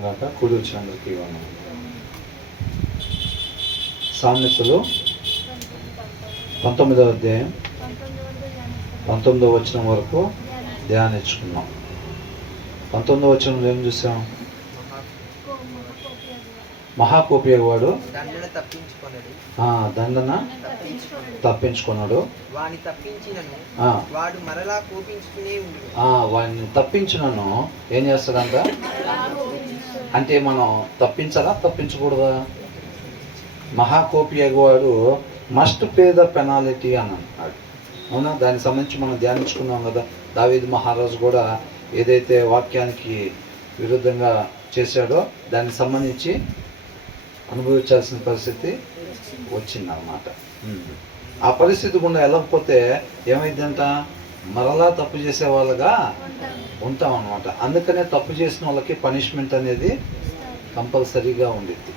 కూడి వచ్చినందరికీ వందనాలు. సామెతలు 19వ అధ్యాయం 19వ వచనం వరకు ధ్యానించుకున్నాం. 19వ వచనంలో ఏం చూసాం? మహాకోపియవాడు దండన తప్పించుకున్నాడు. వాడిని తప్పించునను ఏం చేస్తాడంట? అంటే మనం తప్పించాలా తప్పించకూడదా? మహాకోపియవాడు మస్ట్ పే ద పెనాలిటీ అని అన్నాడు. అవునా? దానికి సంబంధించి మనం ధ్యానించుకున్నాం కదా. దావీదు మహారాజు కూడా ఏదైతే వాక్యానికి విరుద్ధంగా చేశాడో దానికి సంబంధించి అనుభవించాల్సిన పరిస్థితి వచ్చిందన్నమాట. ఆ పరిస్థితి గుండా వెళ్ళకపోతే ఏమైందంట? మరలా తప్పు చేసే వాళ్ళగా ఉంటాం అన్నమాట. అందుకనే తప్పు చేసిన వాళ్ళకి పనిష్మెంట్ అనేది కంపల్సరీగా ఉండిద్ది.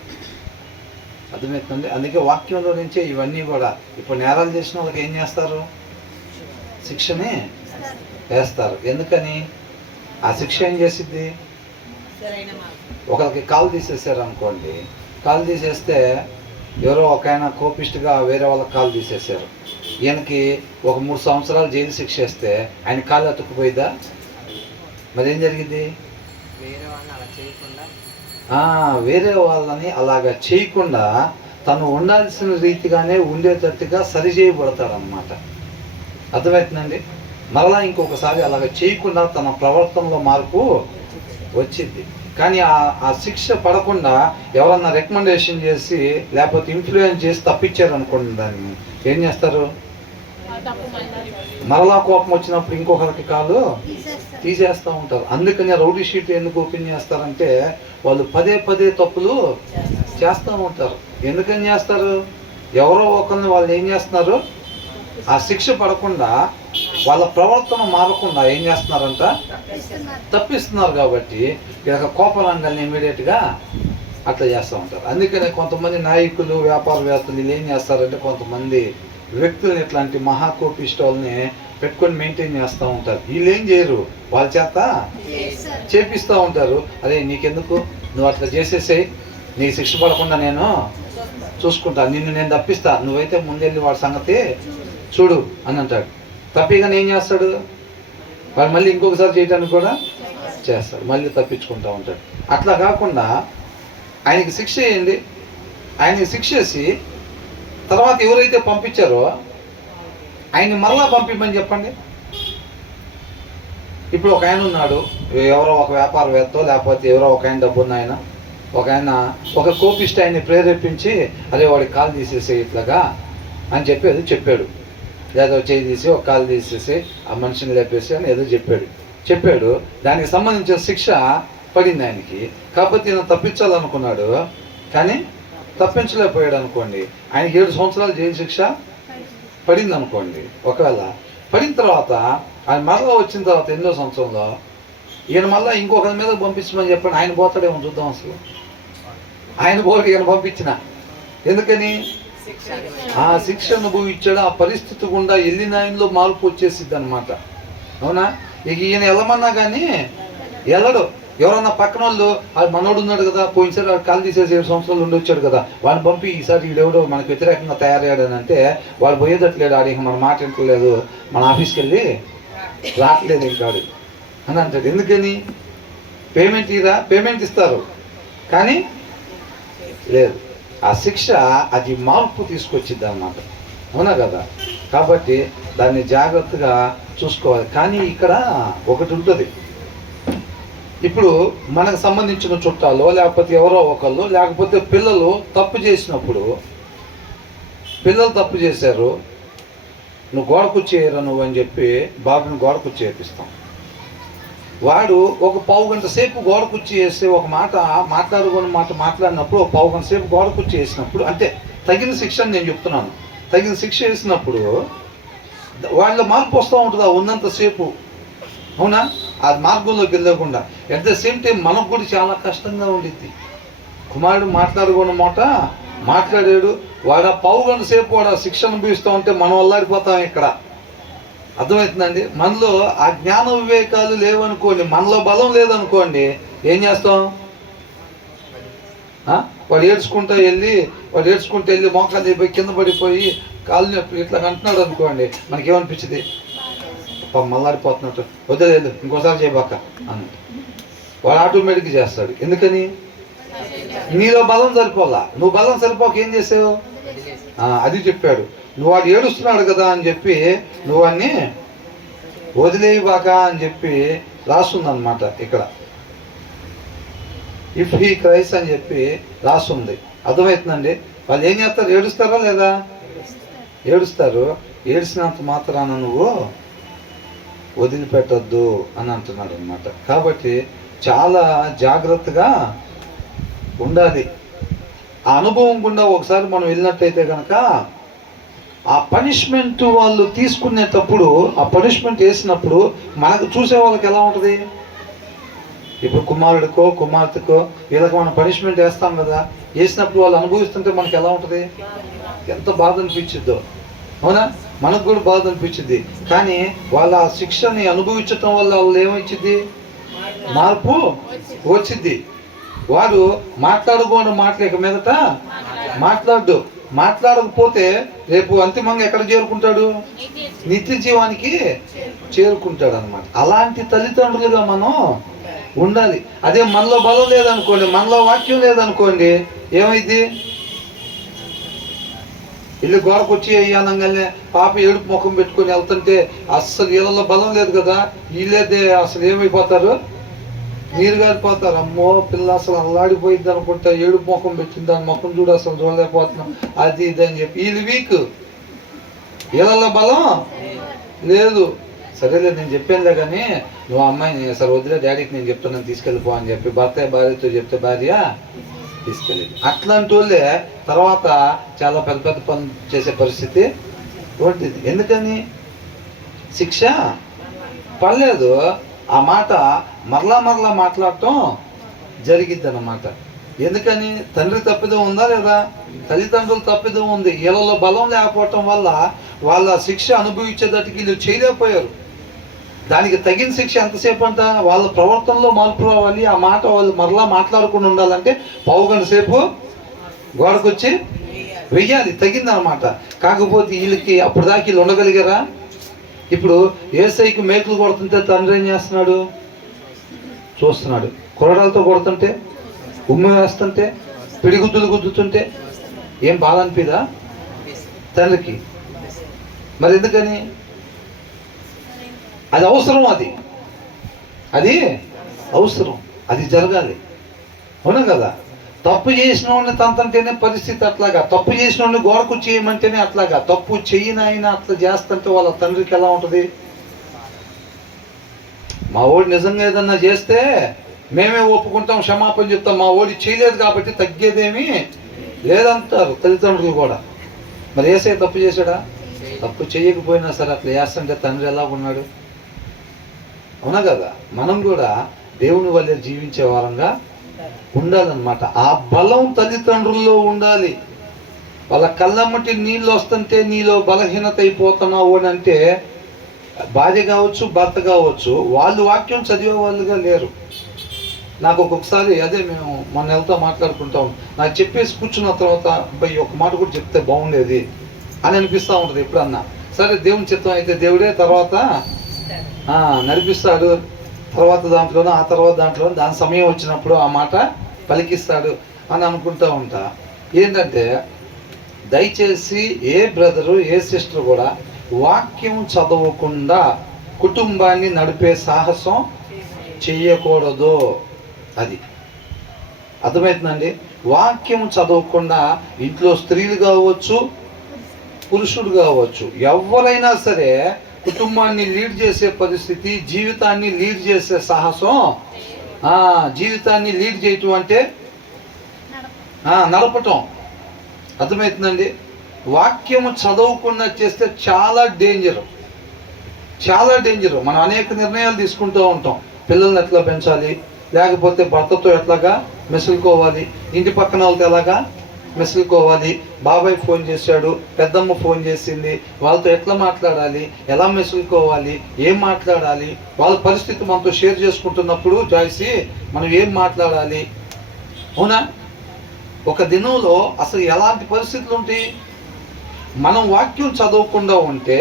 అర్థమవుతుంది? అందుకే వాక్యంలో నుంచే ఇవన్నీ కూడా ఇప్పుడు నేరాలు చేసిన వాళ్ళకి ఏం చేస్తారు? శిక్షని వేస్తారు. ఎందుకని? ఆ శిక్ష ఏం చేసిద్ది? ఒకరికి కాలు తీసేసారు అనుకోండి, కాలు తీసేస్తే ఎవరో ఒక ఆయన కోపిస్ట్గా వేరే వాళ్ళకి కాలు తీసేశారు. ఈయనకి ఒక 3 సంవత్సరాలు జైలు శిక్ష వేస్తే ఆయన కాలు అతుక్కుపోయిద్దా? మరి ఏం జరిగింది? వేరే వాళ్ళని అలాగా చేయకుండా తను ఉండాల్సిన రీతిగానే ఉండేటట్టుగా సరి చేయబడతాడు అన్నమాట. అర్థమవుతుందండి? మరలా ఇంకొకసారి అలాగ చేయకుండా తన ప్రవర్తనలో మార్పు వచ్చింది. కానీ ఆ శిక్ష పడకుండా ఎవరన్నా రికమెండేషన్ చేసి లేకపోతే ఇన్ఫ్లుయెన్స్ చేసి తప్పించారు అనుకోండి, దాన్ని ఏం చేస్తారు? మరలా కోపం వచ్చినప్పుడు ఇంకొకరికి కాలు తీసేస్తూ ఉంటారు. అందుకని రౌడీ షీట్ ఎందుకు ఓపెన్ చేస్తారంటే వాళ్ళు పదే పదే తప్పులు చేస్తూ ఉంటారు. ఎందుకని చేస్తారు? ఎవరో ఒకరిని వాళ్ళు ఏం చేస్తున్నారు? ఆ శిక్ష పడకుండా వాళ్ళ ప్రవర్తన మారకుండా ఏం చేస్తున్నారంట? తప్పిస్తున్నారు. కాబట్టి ఇక కోపరంగాన్ని ఇమీడియట్గా అట్లా చేస్తూ ఉంటారు. అందుకనే కొంతమంది నాయకులు, వ్యాపారవేత్తలు వీళ్ళు ఏం చేస్తారంటే కొంతమంది వ్యక్తులను ఇట్లాంటి మహాకోపిస్టోల్ని పెట్టుకొని మెయింటైన్ చేస్తూ ఉంటారు. వీళ్ళు ఏం చేయరు, వాళ్ళ చేత చేపిస్తూ ఉంటారు. అదే నీకెందుకు, నువ్వు అట్లా చేసేసేయి, నీ శిక్ష పడకుండా నేను చూసుకుంటా, నిన్ను నేను తప్పిస్తా, నువ్వైతే ముందెళ్ళి వాడి సంగతి చూడు అని అంటాడు. తప్పిగానే ఏం చేస్తాడు? వాడు మళ్ళీ ఇంకొకసారి చేయడానికి కూడా చేస్తాడు, మళ్ళీ తప్పించుకుంటూ ఉంటాడు. అట్లా కాకుండా ఆయనకి శిక్ష వేయండి. ఆయనకి శిక్ష వేసి తర్వాత ఎవరైతే పంపించారో ఆయన్ని మరలా పంపించమని చెప్పండి. ఇప్పుడు ఒక ఆయన ఉన్నాడు, ఎవరో ఒక వ్యాపారవేత్త లేకపోతే ఎవరో ఒక ఆయన డబ్బున్న ఆయన, ఒక ఆయన ఒక కోపిస్ట్ ఆయన్ని ప్రేరేపించి అరే వాడికి కాలు తీసేసే ఇట్లాగా అని చెప్పాడు. ఏదో చేయి తీసి ఒక కాలు తీసేసి ఆ మనిషిని లేపేసి అని ఏదో చెప్పాడు. దానికి సంబంధించిన శిక్ష పడింది ఆయనకి. కాకపోతే ఈయన తప్పించాలనుకున్నాడు, కానీ తప్పించలేకపోయాడు అనుకోండి. ఆయనకి 7 సంవత్సరాలు జైలు శిక్ష పడింది అనుకోండి. ఒకవేళ పడిన తర్వాత ఆయన మరలా వచ్చిన తర్వాత 8వ సంవత్సరంలో ఈయన మళ్ళీ ఇంకొకరి మీద పంపించమని చెప్పండి, ఆయన పోతాడేమో చూద్దాం. అసలు ఆయన పోటీ ఈయన పంపించిన ఎందుకని? ఆ శిక్ష అనుభవించాడు. ఆ పరిస్థితి గుండా వెళ్ళిన ఆయనలో మార్పు వచ్చేసిద్ది అనమాట. అవునా? ఇక ఈయన వెళ్ళమన్నా కానీ వెళ్ళడు. ఎవరన్నా పక్కన వాళ్ళు మనోడు ఉన్నాడు కదా, పోయినసారి వాడు కాలు తీసేసి 7 సంవత్సరాలు ఉండి వచ్చాడు కదా, వాడిని పంపి ఈసారి వీడెవడో మనకు వ్యతిరేకంగా తయారయ్యాడని అంటే వాడు పోయేటట్లేడు, ఆడికి మన మాట వింటలేదు, మన ఆఫీస్కి వెళ్ళి రావట్లేదు ఇంకాడు అని అంటాడు. ఎందుకని? పేమెంట్ ఇస్తారు కానీ లేదు. ఆ శిక్ష అది మార్పు తీసుకొచ్చిద్ది అన్నమాట. అవునా కదా? కాబట్టి దాన్ని జాగ్రత్తగా చూసుకోవాలి. కానీ ఇక్కడ ఒకటి ఉంటుంది. ఇప్పుడు మనకు సంబంధించిన చుట్టాలు లేకపోతే ఎవరో ఒకళ్ళు లేకపోతే పిల్లలు తప్పు చేసినప్పుడు, పిల్లలు తప్పు చేశారు, నువ్వు గోడ కుర్చేయరా నువ్వు అని చెప్పి బాబుని గోడ కుర్చేపిస్తాం. వాడు ఒక 15 గంట సేపు గోడ కుర్చీ వేసి ఒక మాట మాట్లాడినప్పుడు ఒక 15 గంట సేపు గోడ కుర్చీ వేసినప్పుడు, అంటే తగిన శిక్ష అని నేను చెప్తున్నాను, తగిన శిక్ష వేసినప్పుడు వాళ్ళ మార్పు వస్తూ ఉంటుంది ఉన్నంతసేపు. అవునా? ఆ మార్గంలోకి వెళ్ళకుండా. అట్ ద సేమ్ టైం మనకు కూడా చాలా కష్టంగా ఉండిద్ది. కుమారుడు మాట్లాడాడు, వాడు ఆ 15 గంట సేపు వాడు ఆ శిక్ష అనుభవిస్తూ ఉంటే మనం వల్లాడిపోతాం ఇక్కడ. అర్థమవుతుందండి? మనలో ఆ జ్ఞాన వివేకాలు లేవనుకోండి, మనలో బలం లేదనుకోండి, ఏం చేస్తాం? వాడు ఏడ్చుకుంటూ వెళ్ళి మోకాలు దిగిపోయి కింద పడిపోయి కాలు నొప్పి ఇట్లా అంటున్నాడు అనుకోండి, మనకేమనిపించింది? మళ్ళాడిపోతున్నట్టు, వదిలేదు ఇంకోసారి చేయబాక అని వాడు ఆటోమేటిక్గా చేస్తాడు. ఎందుకని? నీలో బలం సరిపోలా, నువ్వు బలం సరిపోక ఏం చేసావు? అది చెప్పాడు. నువ్వు వాడు ఏడుస్తున్నాడు కదా అని చెప్పి నువ్వు అన్ని వదిలేయబాక అని చెప్పి రాస్తుందన్నమాట ఇక్కడ. ఇఫ్ హీ క్రైస్ అని చెప్పి రాస్తుంది. అర్థమవుతుందండి? వాళ్ళు ఏం చేస్తారు? ఏడుస్తారా లేదా? ఏడుస్తారు. ఏడ్చినంత మాత్రాన నువ్వు వదిలిపెట్టద్దు అని అంటున్నాడు అనమాట. కాబట్టి చాలా జాగ్రత్తగా ఉండాలి. ఆ అనుభవం గుండా ఒకసారి మనం వెళ్ళినట్టయితే కనుక ఆ పనిష్మెంట్ వాళ్ళు తీసుకునేటప్పుడు, ఆ పనిష్మెంట్ వేసినప్పుడు మనకు చూసే వాళ్ళకి ఎలా ఉంటుంది? ఇప్పుడు కుమారుడికో కుమార్తెకో వీళ్ళకి మనం పనిష్మెంట్ వేస్తాం కదా, వేసినప్పుడు వాళ్ళు అనుభవిస్తుంటే మనకి ఎలా ఉంటుంది? ఎంత బాధ అనిపించిద్దో, అవునా? మనకు కూడా బాధ అనిపించింది. కానీ వాళ్ళ ఆ శిక్షని అనుభవించటం వల్ల వాళ్ళు ఏమొచ్చింది? మార్పు వచ్చింది. వాడు మాట్లాడుకోని మాటలేక మీదట మాట్లాడకపోతే రేపు అంతిమంగా ఎక్కడ చేరుకుంటాడు? నిత్య జీవానికి చేరుకుంటాడు అనమాట. అలాంటి తల్లిదండ్రులుగా మనం ఉండాలి. అదే మనలో బలం లేదనుకోండి, మనలో వాక్యం లేదనుకోండి, ఏమైంది? ఇల్లు గోడకు వచ్చి అయ్యానంగానే పాప ఏడుపు ముఖం పెట్టుకొని వెళ్తుంటే అస్సలు వీళ్ళలో బలం లేదు కదా, వీళ్ళేదే అసలు ఏమైపోతారు? నీరు గారిపోతారు. అమ్మో పిల్ల అసలు అల్లాడిపోయింది అనుకుంటా, ఏడుపు ముఖం పెట్టింది, దాని ముఖం చూడు అసలు చూడలేకపోతున్నాం, అది ఇది అని చెప్పి వీళ్ళు వీక్. వీళ్ళలో బలం లేదు. సరేలే నేను చెప్పానులే కానీ నువ్వు అమ్మాయిని సరే వదిలే, డాడీకి నేను చెప్తాను తీసుకెళ్ళిపో అని చెప్పి భార్యతో చెప్తే భార్య తీసుకెళ్ళింది. అట్లాంటి వాళ్ళే తర్వాత చాలా పెద్ద పెద్ద పనులు చేసే పరిస్థితి ఉంటుంది. ఎందుకని? శిక్ష పడలేదు. ఆ మాట మరలా మాట్లాడటం జరిగిద్ది అన్నమాట. ఎందుకని? తండ్రి తప్పిదం ఉందా లేదా? తల్లిదండ్రులు తప్పిదం ఉంది. వీళ్ళలో బలం లేకపోవటం వల్ల వాళ్ళ శిక్ష అనుభవించేదానికి వీళ్ళు చేయలేకపోయారు. దానికి తగిన శిక్ష ఎంతసేపు అంట? వాళ్ళ ప్రవర్తనలో మార్పు రావాలి. ఆ మాట వాళ్ళు మరలా మాట్లాడకుండా ఉండాలంటే పావుగంట సేపు గోడకొచ్చి వెయ్యాలి, తగిందనమాట. కాకపోతే వీళ్ళకి అప్పుడు దాకా వీళ్ళు ఉండగలిగారా? ఇప్పుడు ఏసైకి మేకులు కొడుతుంటే తండ్రి ఏం చేస్తున్నాడు? చూస్తున్నాడు. కొరడాలతో కొడుతుంటే, ఉమ్మి వేస్తుంటే, పిడిగుద్దులు గుద్దుతుంటే ఏం బాధ అనిపిదా తండ్రికి? మరి ఎందుకని? అది అవసరం, అది అవసరం, అది జరగాలి, అవునా కదా? తప్పు చేసిన వాడిని తంతంటేనే పరిస్థితి అట్లాగా, తప్పు చేసిన వాడిని గోడకు చేయమంటేనే అట్లాగా, తప్పు చేయని ఆయన అట్లా చేస్తుంటే వాళ్ళ తండ్రికి ఎలా ఉంటుంది? మా ఓడి నిజంగా ఏదన్నా చేస్తే మేమే ఒప్పుకుంటాం, క్షమాపణ చెప్తాం, మా ఓడి చేయలేదు కాబట్టి తగ్గేదేమీ లేదంటారు తల్లిదండ్రులు కూడా. మరి ఏసే తప్పు చేశాడా? తప్పు చేయకపోయినా సరే అట్లా చేస్తుంటే తండ్రి ఎలా ఉన్నాడు? అవునా కదా? మనం కూడా దేవుని వల్లే జీవించే వారంగా ఉండాలన్నమాట. ఆ బలం తల్లిదండ్రుల్లో ఉండాలి. వాళ్ళ కళ్ళమ్మటి నీళ్ళు వస్తుంటే నీలో బలహీనత అయిపోతున్నావు అని అంటే భార్య కావచ్చు, భర్త కావచ్చు, వాళ్ళు వాక్యం చదివే వాళ్ళుగా లేరు. నాకు ఒక్కొక్కసారి అదే మేము మన నెలతో మాట్లాడుకుంటాం, నాకు చెప్పేసి కూర్చున్న తర్వాత అబ్బాయి ఒక మాట కూడా చెప్తే బాగుండేది అని అనిపిస్తూ ఉంటుంది ఎప్పుడన్నా. సరే దేవుని చిత్తం అయితే దేవుడే తర్వాత నడిపిస్తాడు, తర్వాత దాంట్లో దాని సమయం వచ్చినప్పుడు ఆ మాట పలికిస్తాడు అని అనుకుంటూ ఉంటా. ఏంటంటే దయచేసి ఏ బ్రదరు ఏ సిస్టర్ కూడా వాక్యం చదవకుండా కుటుంబాన్ని నడిపే సాహసం చెయ్యకూడదు. అది అర్థమవుతుందండి? వాక్యం చదవకుండా ఇంట్లో స్త్రీలు కావచ్చు, పురుషుడు కావచ్చు, ఎవరైనా సరే కుటుంబాన్ని లీడ్ చేసే పరిస్థితి, జీవితాన్ని లీడ్ చేసే సాహసం, జీవితాన్ని లీడ్ చేయటం అంటే నడపటం. అర్థమవుతుందండి? వాక్యము చదవకుండా చేస్తే చాలా డేంజరు. మనం అనేక నిర్ణయాలు తీసుకుంటూ ఉంటాం. పిల్లల్ని ఎట్లా పెంచాలి, లేకపోతే భర్తతో ఎట్లాగా మెసులుకోవాలి, ఇంటి పక్కన వాళ్ళతో ఎలాగా మెసులుకోవాలి, బాబాయ్ ఫోన్ చేశాడు, పెద్దమ్మ ఫోన్ చేసింది, వాళ్ళతో ఎట్లా మాట్లాడాలి, ఎలా మెసులుకోవాలి, ఏం మాట్లాడాలి, వాళ్ళ పరిస్థితి మనతో షేర్ చేసుకుంటున్నప్పుడు జాయిసి మనం ఏం మాట్లాడాలి, అవునా? ఒక దినంలో అసలు ఎలాంటి పరిస్థితులు ఉంటాయి? మనం వాక్యం చదవకుండా ఉంటే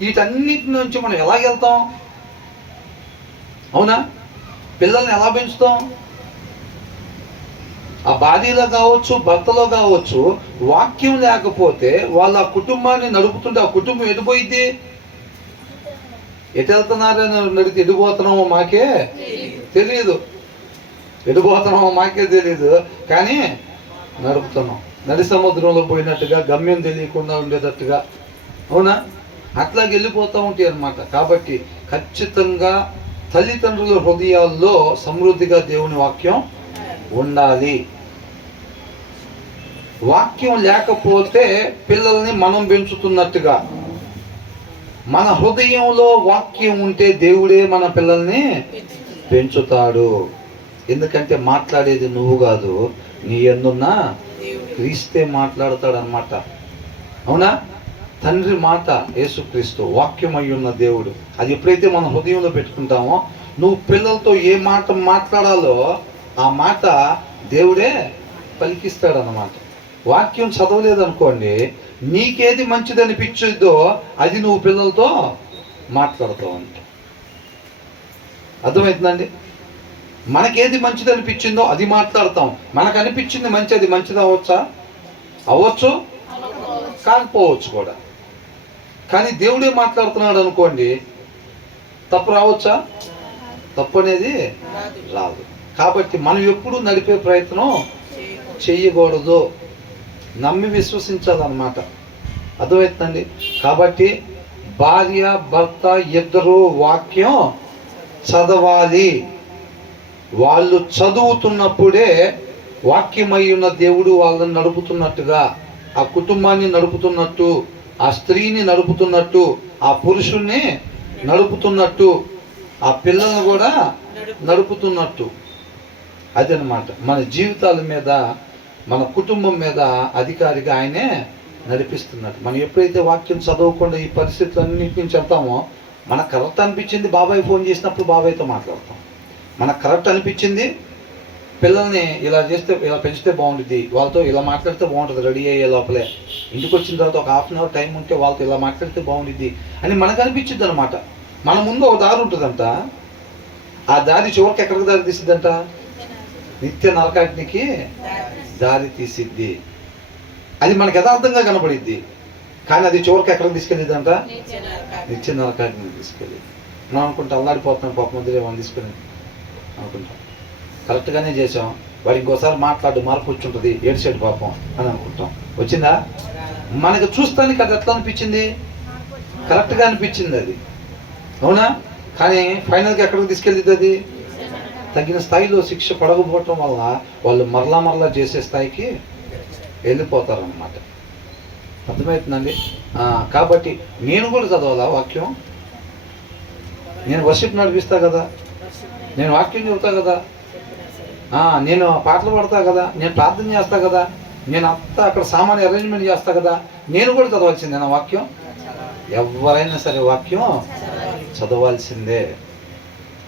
వీటన్నిటి నుంచి మనం ఎలా వెళ్తాం? అవునా? పిల్లల్ని ఎలా పెంచుతాం? ఆ భార్యలో కావచ్చు, భర్తలో కావచ్చు, వాక్యం లేకపోతే వాళ్ళ కుటుంబాన్ని నడుపుతుంటే ఆ కుటుంబం ఎడిపోయిద్ది. ఎటు వెళ్తున్నారని నడితే ఎడిపోతున్నామో మాకే తెలియదు, ఎడిపోతున్నామో మాకే తెలియదు, కానీ నడుపుతున్నాం. నడి సముద్రంలో పోయినట్టుగా, గమ్యం తెలియకుండా ఉండేటట్టుగా. అవునా? అట్లాగే వెళ్ళిపోతూ ఉంటాయి అన్నమాట. కాబట్టి ఖచ్చితంగా తల్లిదండ్రుల హృదయాల్లో సమృద్ధిగా దేవుని వాక్యం ఉండాలి. వాక్యం లేకపోతే పిల్లల్ని మనం పెంచుతున్నట్టుగా. మన హృదయంలో వాక్యం ఉంటే దేవుడే మన పిల్లల్ని పెంచుతాడు. ఎందుకంటే మాట్లాడేది నువ్వు కాదు, నీ యందున్న క్రీస్తే మాట్లాడతాడు అన్నమాట. అవునా? తండ్రి మాట యేసుక్రీస్తు వాక్యం అయి ఉన్న దేవుడు. అది ఎప్పుడైతే మన హృదయంలో పెట్టుకుంటామో, నువ్వు పిల్లలతో ఏ మాట మాట్లాడాలో ఆ మాట దేవుడే పలికిస్తాడు అన్నమాట. వాక్యం చదవలేదనుకోండి, నీకేది మంచిది అనిపించదో అది నువ్వు పిల్లలతో మాట్లాడతావు అంట. అర్థమవుతుందండి? మనకేది మంచిది అనిపించిందో అది మాట్లాడతాం. మనకు అనిపించింది మంచి, అది మంచిది అవ్వచ్చా? అవ్వచ్చు, కాకపోవచ్చు కూడా. కానీ దేవుడే మాట్లాడుతున్నాడు అనుకోండి, తప్పు రావచ్చా? తప్పు అనేది రాదు. కాబట్టి మనం ఎప్పుడు నడిపే ప్రయత్నం చెయ్యకూడదు, నమ్మి విశ్వసించాలన్నమాట. అర్థమవుతుందండి? కాబట్టి భార్య భర్త ఇద్దరు వాక్యం చదవాలి. వాళ్ళు చదువుతున్నప్పుడే వాక్యమై ఉన్న దేవుడు వాళ్ళని నడుపుతున్నట్టుగా, ఆ కుటుంబాన్ని నడుపుతున్నట్టు, ఆ స్త్రీని నడుపుతున్నట్టు, ఆ పురుషుణ్ణి నడుపుతున్నట్టు, ఆ పిల్లల్ని కూడా నడుపుతున్నట్టు. అదనమాట మన జీవితాల మీద, మన కుటుంబం మీద అధికారిగా ఆయనే నడిపిస్తున్నట్టు. మనం ఎప్పుడైతే వాక్యం చదవకుండా ఈ పరిస్థితులన్నింటి నుంచి వెళ్తామో, మనకు కరెక్ట్ అనిపించింది బాబాయ్ ఫోన్ చేసినప్పుడు బాబాయ్తో మాట్లాడతాం. మనకు కరెక్ట్ అనిపించింది పిల్లల్ని ఇలా చేస్తే, ఇలా పెంచితే బాగుంటుంది, వాళ్ళతో ఇలా మాట్లాడితే బాగుంటుంది, రెడీ అయ్యే లోపలే ఇంటికి వచ్చిన తర్వాత ఒక హాఫ్ అన్ అవర్ టైం ఉంటే వాళ్ళతో ఇలా మాట్లాడితే బాగుంటుంది అని మనకు అనిపించింది అనమాట. మన ముందు ఒక దారి ఉంటుందంట, ఆ దారి చివరికి ఎక్కడికి దారి తీసిద్దంట? నిత్య నరకాగ్నికి దారి తీసిద్ది. అది మనకు యథార్థంగా కనపడిద్ది, కానీ అది చివరికి ఎక్కడికి తీసుకెళ్ళిద్దంట? నిత్య నరకాగ్నికి తీసుకెళ్ళి. మనం అనుకుంటాం అల్లాడిపోతున్నాం, పాపం వదిలే వాళ్ళని తీసుకెళ్ళి అనుకుంటాం. కరెక్ట్గానే చేసాం, వాడు ఇంకోసారి మాట్లాడు, మార్పు వచ్చి ఉంటుంది, ఏడ్చేడు పాపం అని అనుకుంటాం. వచ్చిందా? మనకు చూస్తానికి అది ఎట్లా అనిపించింది? కరెక్ట్గా అనిపించింది అది. అవునా? కానీ ఫైనల్గా ఎక్కడికి తీసుకెళ్ళిద్ది? అది తగిన స్థాయిలో శిక్ష పడకపోవటం వల్ల వాళ్ళు మరలా చేసే స్థాయికి వెళ్ళిపోతారన్నమాట. అర్థమవుతుందండి? కాబట్టి నేను కూడా చదవాలా వాక్యం? నేను వర్షిప్ నడిపిస్తా కదా, నేను వాక్యం చెబుతా కదా, నేను పాటలు పాడతా కదా, నేను ప్రార్థన చేస్తా కదా, నేను అంతా అక్కడ సామాన్య అరేంజ్మెంట్ చేస్తా కదా, నేను కూడా చదవాల్సిందే నా వాక్యం. ఎవరైనా సరే వాక్యం చదవాల్సిందే.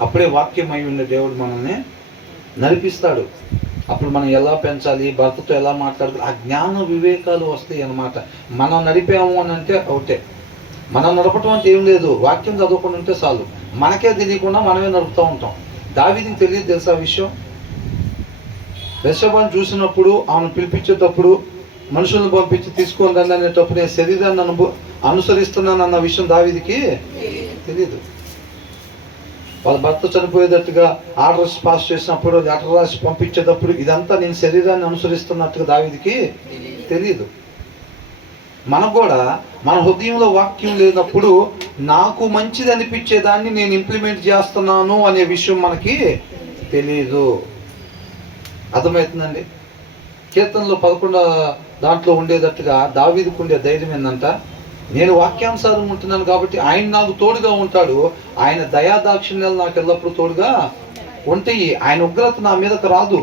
అప్పుడే వాక్యం అయి ఉండే దేవుడు మనల్ని నడిపిస్తాడు. అప్పుడు మనం ఎలా పెంచాలి, భర్తతో ఎలా మాట్లాడాలి, ఆ జ్ఞాన వివేకాలు వస్తాయి అన్నమాట. మనం నడిపాము అని అంటే ఒకటే. మనం నడపటం అంటే ఏం లేదు, వాక్యం చదవకుండా ఉంటే చాలు. మనకే తెలియకుండా మనమే నడుపుతూ ఉంటాం. దావీదుకి తెలియదు తెలుసా విషయం? బెత్షెబాను చూసినప్పుడు, ఆమెను పిలిపించేటప్పుడు మనుషులను పంపించి తీసుకొని రండి అనేటప్పుడు నేను శరీరాన్ని అనుసరిస్తున్నాను అన్న విషయం దావీదుకి తెలియదు. వాళ్ళ భర్త చనిపోయేటట్టుగా ఆర్డర్స్ పాస్ చేసినప్పుడు, లెటర్ రాసి పంపించేటప్పుడు ఇదంతా నేను శరీరాన్ని అనుసరిస్తున్నట్టుగా దావీదుకి తెలియదు. మనకు కూడా మన హృదయంలో వాక్యం లేనప్పుడు నాకు మంచిది అనిపించేదాన్ని నేను ఇంప్లిమెంట్ చేస్తున్నాను అనే విషయం మనకి తెలియదు. అర్థమవుతుందండి? కీర్తనలో 11 దాంట్లో ఉండేటట్టుగా దావీదుకు ఉండే ధైర్యం ఏంటంట, నేను వాక్యానుసారం ఉంటున్నాను కాబట్టి ఆయన నాకు తోడుగా ఉంటాడు, ఆయన దయాదాక్షిణ్యాలు నాకు ఎల్లప్పుడూ తోడుగా ఉంటాయి, ఆయన ఉగ్రత నా మీదకు రాదు,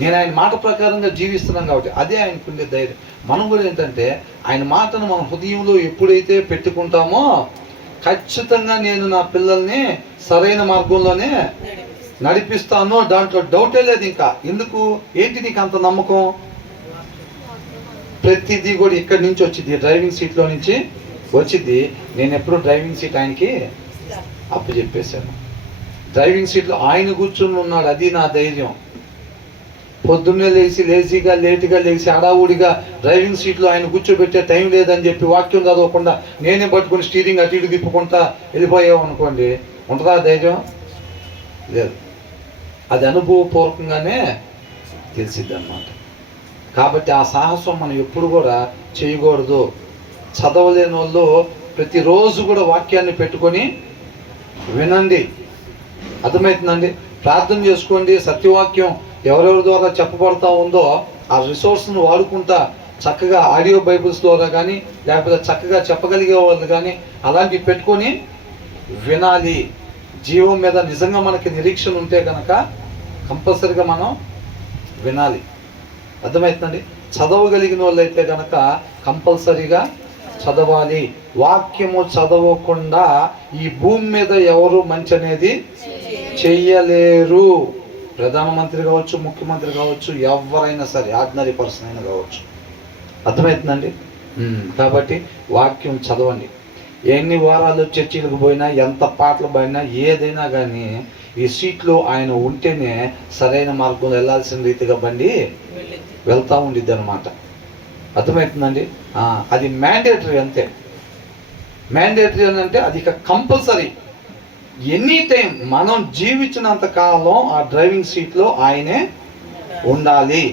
నేను ఆయన మాట ప్రకారంగా జీవిస్తున్నాను కాబట్టి. అదే ఆయనకు ఉండే ధైర్యం. మనం కూడా ఏంటంటే ఆయన మాటను మన హృదయంలో ఎప్పుడైతే పెట్టుకుంటామో ఖచ్చితంగా నేను నా పిల్లల్ని సరైన మార్గంలోనే నడిపిస్తాను, దాంట్లో డౌటే లేదు. ఇంకా ఎందుకు, ఏంటి నీకు అంత నమ్మకం? ప్రతిదీ కూడా ఇక్కడి నుంచి వచ్చింది, డ్రైవింగ్ సీట్లో నుంచి వచ్చింది. నేను ఎప్పుడు డ్రైవింగ్ సీట్ ఆయనకి అప్పు చెప్పేశాను. డ్రైవింగ్ సీట్లో ఆయన కూర్చుని ఉన్నాడు, అది నా ధైర్యం. పొద్దున్నే లేజీగా లేటుగా లేచి హడావుడిగా డ్రైవింగ్ సీట్లో ఆయన కూర్చోబెట్టే టైం లేదని చెప్పి వాక్యం చదవకుండా నేనే పట్టుకుని స్టీరింగ్ అటు ఇటు తిప్పుకుంటా వెళ్ళిపోయావు అనుకోండి, ఉంటుందా ధైర్యం? లేదు. అది అనుభవపూర్వకంగానే తెలిసిద్ది అన్నమాట. కాబట్టి ఆ సాహసం మనం ఎప్పుడు కూడా చేయకూడదు. చదవలేని వాళ్ళు ప్రతిరోజు కూడా వాక్యాన్ని పెట్టుకొని వినండి, అర్థమవుతుందండి. ప్రార్థన చేసుకోండి. సత్యవాక్యం ఎవరెవరి ద్వారా చెప్పబడతా ఉందో ఆ రిసోర్స్ను వాడుకుంటా చక్కగా ఆడియో బైబిల్స్ ద్వారా కానీ లేకపోతే చక్కగా చెప్పగలిగే వాళ్ళు కానీ అలాంటివి పెట్టుకొని వినాలి. జీవం మీద నిజంగా మనకి నిరీక్షణ ఉంటే కనుక కంపల్సరిగా మనం వినాలి, అర్థమవుతుందండి. చదవగలిగిన వాళ్ళు అయితే కనుక కంపల్సరీగా చదవాలి. వాక్యము చదవకుండా ఈ భూమి మీద ఎవరు మంచి అనేది చెయ్యలేరు. ప్రధానమంత్రి కావచ్చు, ముఖ్యమంత్రి కావచ్చు, ఎవరైనా సరే, ఆర్డినరీ పర్సన్ అయినా కావచ్చు, అర్థమవుతుందండి. కాబట్టి వాక్యం చదవండి. ఎన్ని వారాలు చర్చిలకు పోయినా, ఎంత పాటలు పాడినా, ఏదైనా కానీ ఈ సీట్లో ఆయన ఉంటేనే సరైన మార్గంలో వెళ్ళాల్సిన రీతిగా బండి వెళ్తూ ఉండిద్ది అనమాట, అర్థమవుతుందండి. అది మ్యాండేటరీ, అంతే. మ్యాండేటరీ అని అంటే అది ఇక కంపల్సరీ. ఎనీ టైం మనం జీవించినంత కాలం ఆ డ్రైవింగ్ సీట్లో ఆయనే ఉండాలి.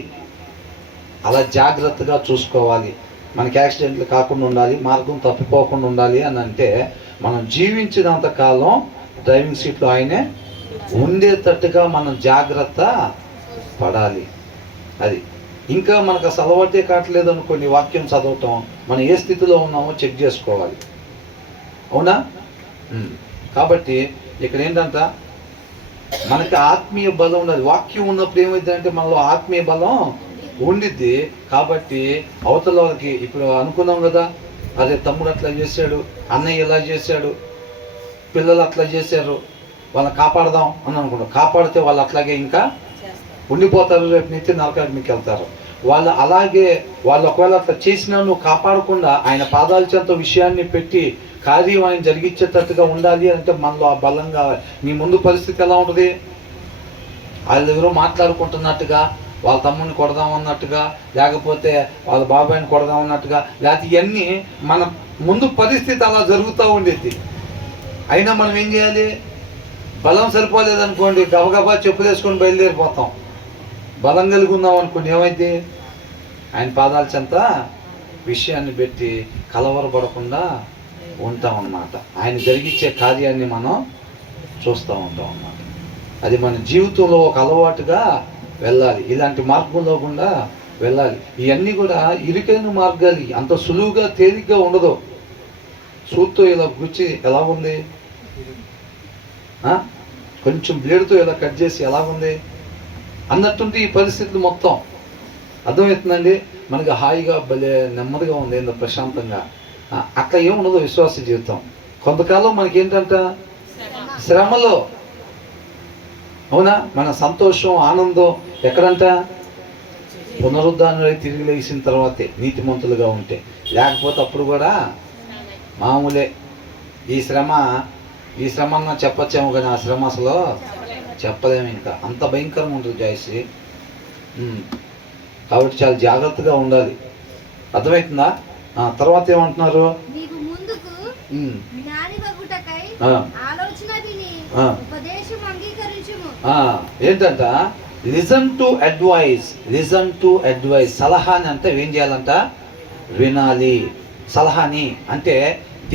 అలా జాగ్రత్తగా చూసుకోవాలి. మనకి యాక్సిడెంట్లు కాకుండా ఉండాలి, మార్గం తప్పిపోకుండా ఉండాలి అని అంటే మనం జీవించినంత కాలం డ్రైవింగ్ సీట్లో ఆయనే ఉండేటట్టుగా మనం జాగ్రత్త పడాలి. అది ఇంకా మనకు అసలు అలవాటే కావట్లేదు అనుకోండి వాక్యం చదవటం, మనం ఏ స్థితిలో ఉన్నామో చెక్ చేసుకోవాలి, అవునా? కాబట్టి ఇక్కడ ఏంటంట, మనకి ఆత్మీయ బలం ఉన్నది. వాక్యం ఉన్నప్పుడు ఏమైందంటే మనలో ఆత్మీయ బలం ఉండిద్ది. కాబట్టి అవతల వాళ్ళకి ఇప్పుడు అనుకున్నాం కదా, అదే తమ్ముడు అట్లా చేశాడు, అన్నయ్య ఇలా చేశాడు, పిల్లలు అట్లా చేశారు, వాళ్ళని కాపాడదాం అని అనుకున్నాం. కాపాడితే వాళ్ళు అట్లాగే ఇంకా ఉండిపోతారు, రేపు నిత్య నరకానికి వెళ్తారు. వాళ్ళు అలాగే వాళ్ళు ఒకవేళ అట్లా చేసినా నువ్వు కాపాడకుండా ఆయన పాదాల చెంత విషయాన్ని పెట్టి కార్యం ఆయన జరిగించేటట్టుగా ఉండాలి అంటే మనలో ఆ బలం కావాలి. నీ ముందు పరిస్థితి ఎలా ఉంటుంది? వాళ్ళ దగ్గర మాట్లాడుకుంటున్నట్టుగా, వాళ్ళ తమ్ముడిని కొడదామన్నట్టుగా, లేకపోతే వాళ్ళ బాబాయిని కొడదామన్నట్టుగా, లేకపోతే ఇవన్నీ మన ముందు పరిస్థితి అలా జరుగుతూ ఉండేది. అయినా మనం ఏం చేయాలి? బలం సరిపోలేదనుకోండి, గబగబా చెప్పులు వేసుకొని బయలుదేరిపోతాం. బలం కలిగి ఉన్నాం అనుకోండి, ఏమైంది? ఆయన పాదాల చెంత విషయాన్ని పెట్టి కలవరపడకుండా ఉంటాం అన్నమాట. ఆయన జరిగించే కార్యాన్ని మనం చూస్తూ ఉంటాం అన్నమాట. అది మన జీవితంలో ఒక అలవాటుగా వెళ్ళాలి. ఇలాంటి మార్గంలో గుండా వెళ్ళాలి. ఇవన్నీ కూడా ఇరుకైన మార్గాలు, అంత సులువుగా తేలిగ్గా ఉండదు. సూత్తో ఇలా గుచ్చి ఎలా ఉంది, కొంచెం బ్లేడ్తో ఇలా కట్ చేసి ఎలా ఉంది అన్నట్టుంటే ఈ పరిస్థితులు మొత్తం, అర్థమవుతుందండి. మనకి హాయిగా భలే నెమ్మదిగా ఉంది, ఏందో ప్రశాంతంగా. అట్లా ఏముండదు విశ్వాస జీవితం. కొంతకాలం మనకేంటంట శ్రమలో, అవునా? మన సంతోషం ఆనందం ఎక్కడంట? పునరుద్ధానం తిరిగి లేచిన తర్వాతే నీతిమంతులుగా ఉంటే, లేకపోతే అప్పుడు కూడా మామూలే. ఈ శ్రమ అన్న చెప్పచ్చేమో కానీ ఆ శ్రమ అసలు చెప్పలేము. ఇంకా అంత భయంకరంగా ఉంటుంది జాయిసి. కాబట్టి చాలా జాగ్రత్తగా ఉండాలి, అర్థమవుతుందా? తర్వాత ఏమంటున్నారు? ఏంటంట? Listen to advice. సలహాని అంటే ఏం చేయాలంట? వినాలి. సలహాని అంటే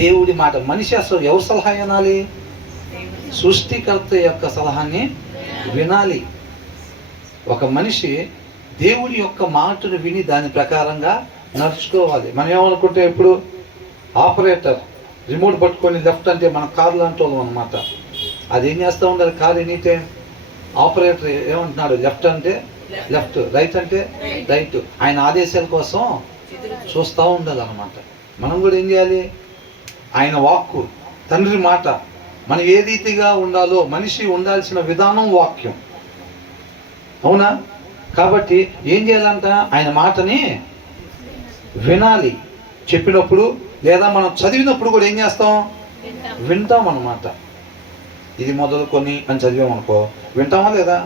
దేవుడి మాట. మనిషి అసలు ఎవరు సలహా వినాలి? సృష్టికర్త యొక్క సలహాన్ని వినాలి. ఒక మనిషి దేవుడి యొక్క మాటను విని దాని ప్రకారంగా నడుచుకోవాలి. మనం ఏమనుకుంటే ఇప్పుడు ఆపరేటర్ రిమోట్ పట్టుకొని లెఫ్ట్ అంటే మన కారు లాంటి వాళ్ళం అనమాట. అది ఏం చేస్తూ ఉండాలి? కారు ఎనీ టైం ఆపరేటర్ ఏమంటున్నాడు? లెఫ్ట్ అంటే లెఫ్ట్, రైట్ అంటే రైట్. ఆయన ఆదేశాల కోసం చూస్తూ ఉండాలి అనమాట. మనం కూడా ఏం చేయాలి? ఆయన వాక్కు, తండ్రి మాట మనం ఏ రీతిగా ఉండాలో మనిషి ఉండాల్సిన విధానం వాక్యం. అవునా? కాబట్టి ఏం చేయాలంట? ఆయన మాటని వినాలి. చెప్పినప్పుడు లేదా మనం చదివినప్పుడు కూడా ఏం చేస్తాం? వింటాం అన్నమాట. ఇది మొదలుకొని అని చదివామనుకో, వింటామా లేదా?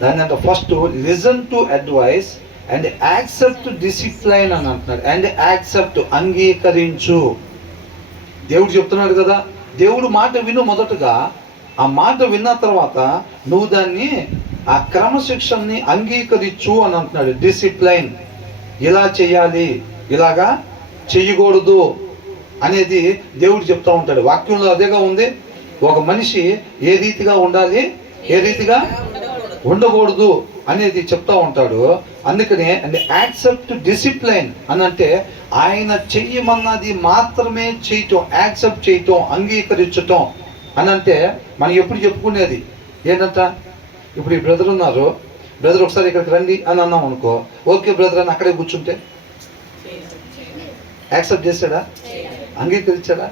దాని అంటే first listen to advice and accept discipline అని అంటున్నాడు. అండ్ యాక్సెప్ట్, అంగీకరించు. దేవుడు చెప్తున్నాడు కదా, దేవుడు మాట విను. మొదటగా ఆ మాట విన్న తర్వాత నువ్వు దాన్ని, ఆ క్రమశిక్షణని అంగీకరించు అని అంటున్నాడు. డిసిప్లైన్, ఇలా చేయాలి, ఇలాగా చెయ్యకూడదు అనేది దేవుడు చెప్తా ఉంటాడు. వాక్యంలో అదేగా ఉంది. ఒక మనిషి ఏ రీతిగా ఉండాలి, ఏ రీతిగా ఉండకూడదు అనేది చెప్తా ఉంటాడు. అందుకనే యాక్సెప్ట్ డిసిప్లైన్ అని అంటే ఆయన చెయ్యమన్నది మాత్రమే చేయటం, యాక్సెప్ట్ చేయటం, అంగీకరించటం అని అంటే మనం ఎప్పుడు చెప్పుకునేది ఏంటంట? ఇప్పుడు ఈ బ్రదర్ ఉన్నారు, బ్రదర్ ఒకసారి ఇక్కడికి రండి అని అన్నాం అనుకో, ఓకే బ్రదర్ అని అక్కడే కూర్చుంటే యాక్సెప్ట్ చేశాడా? అంగీకరించాడా?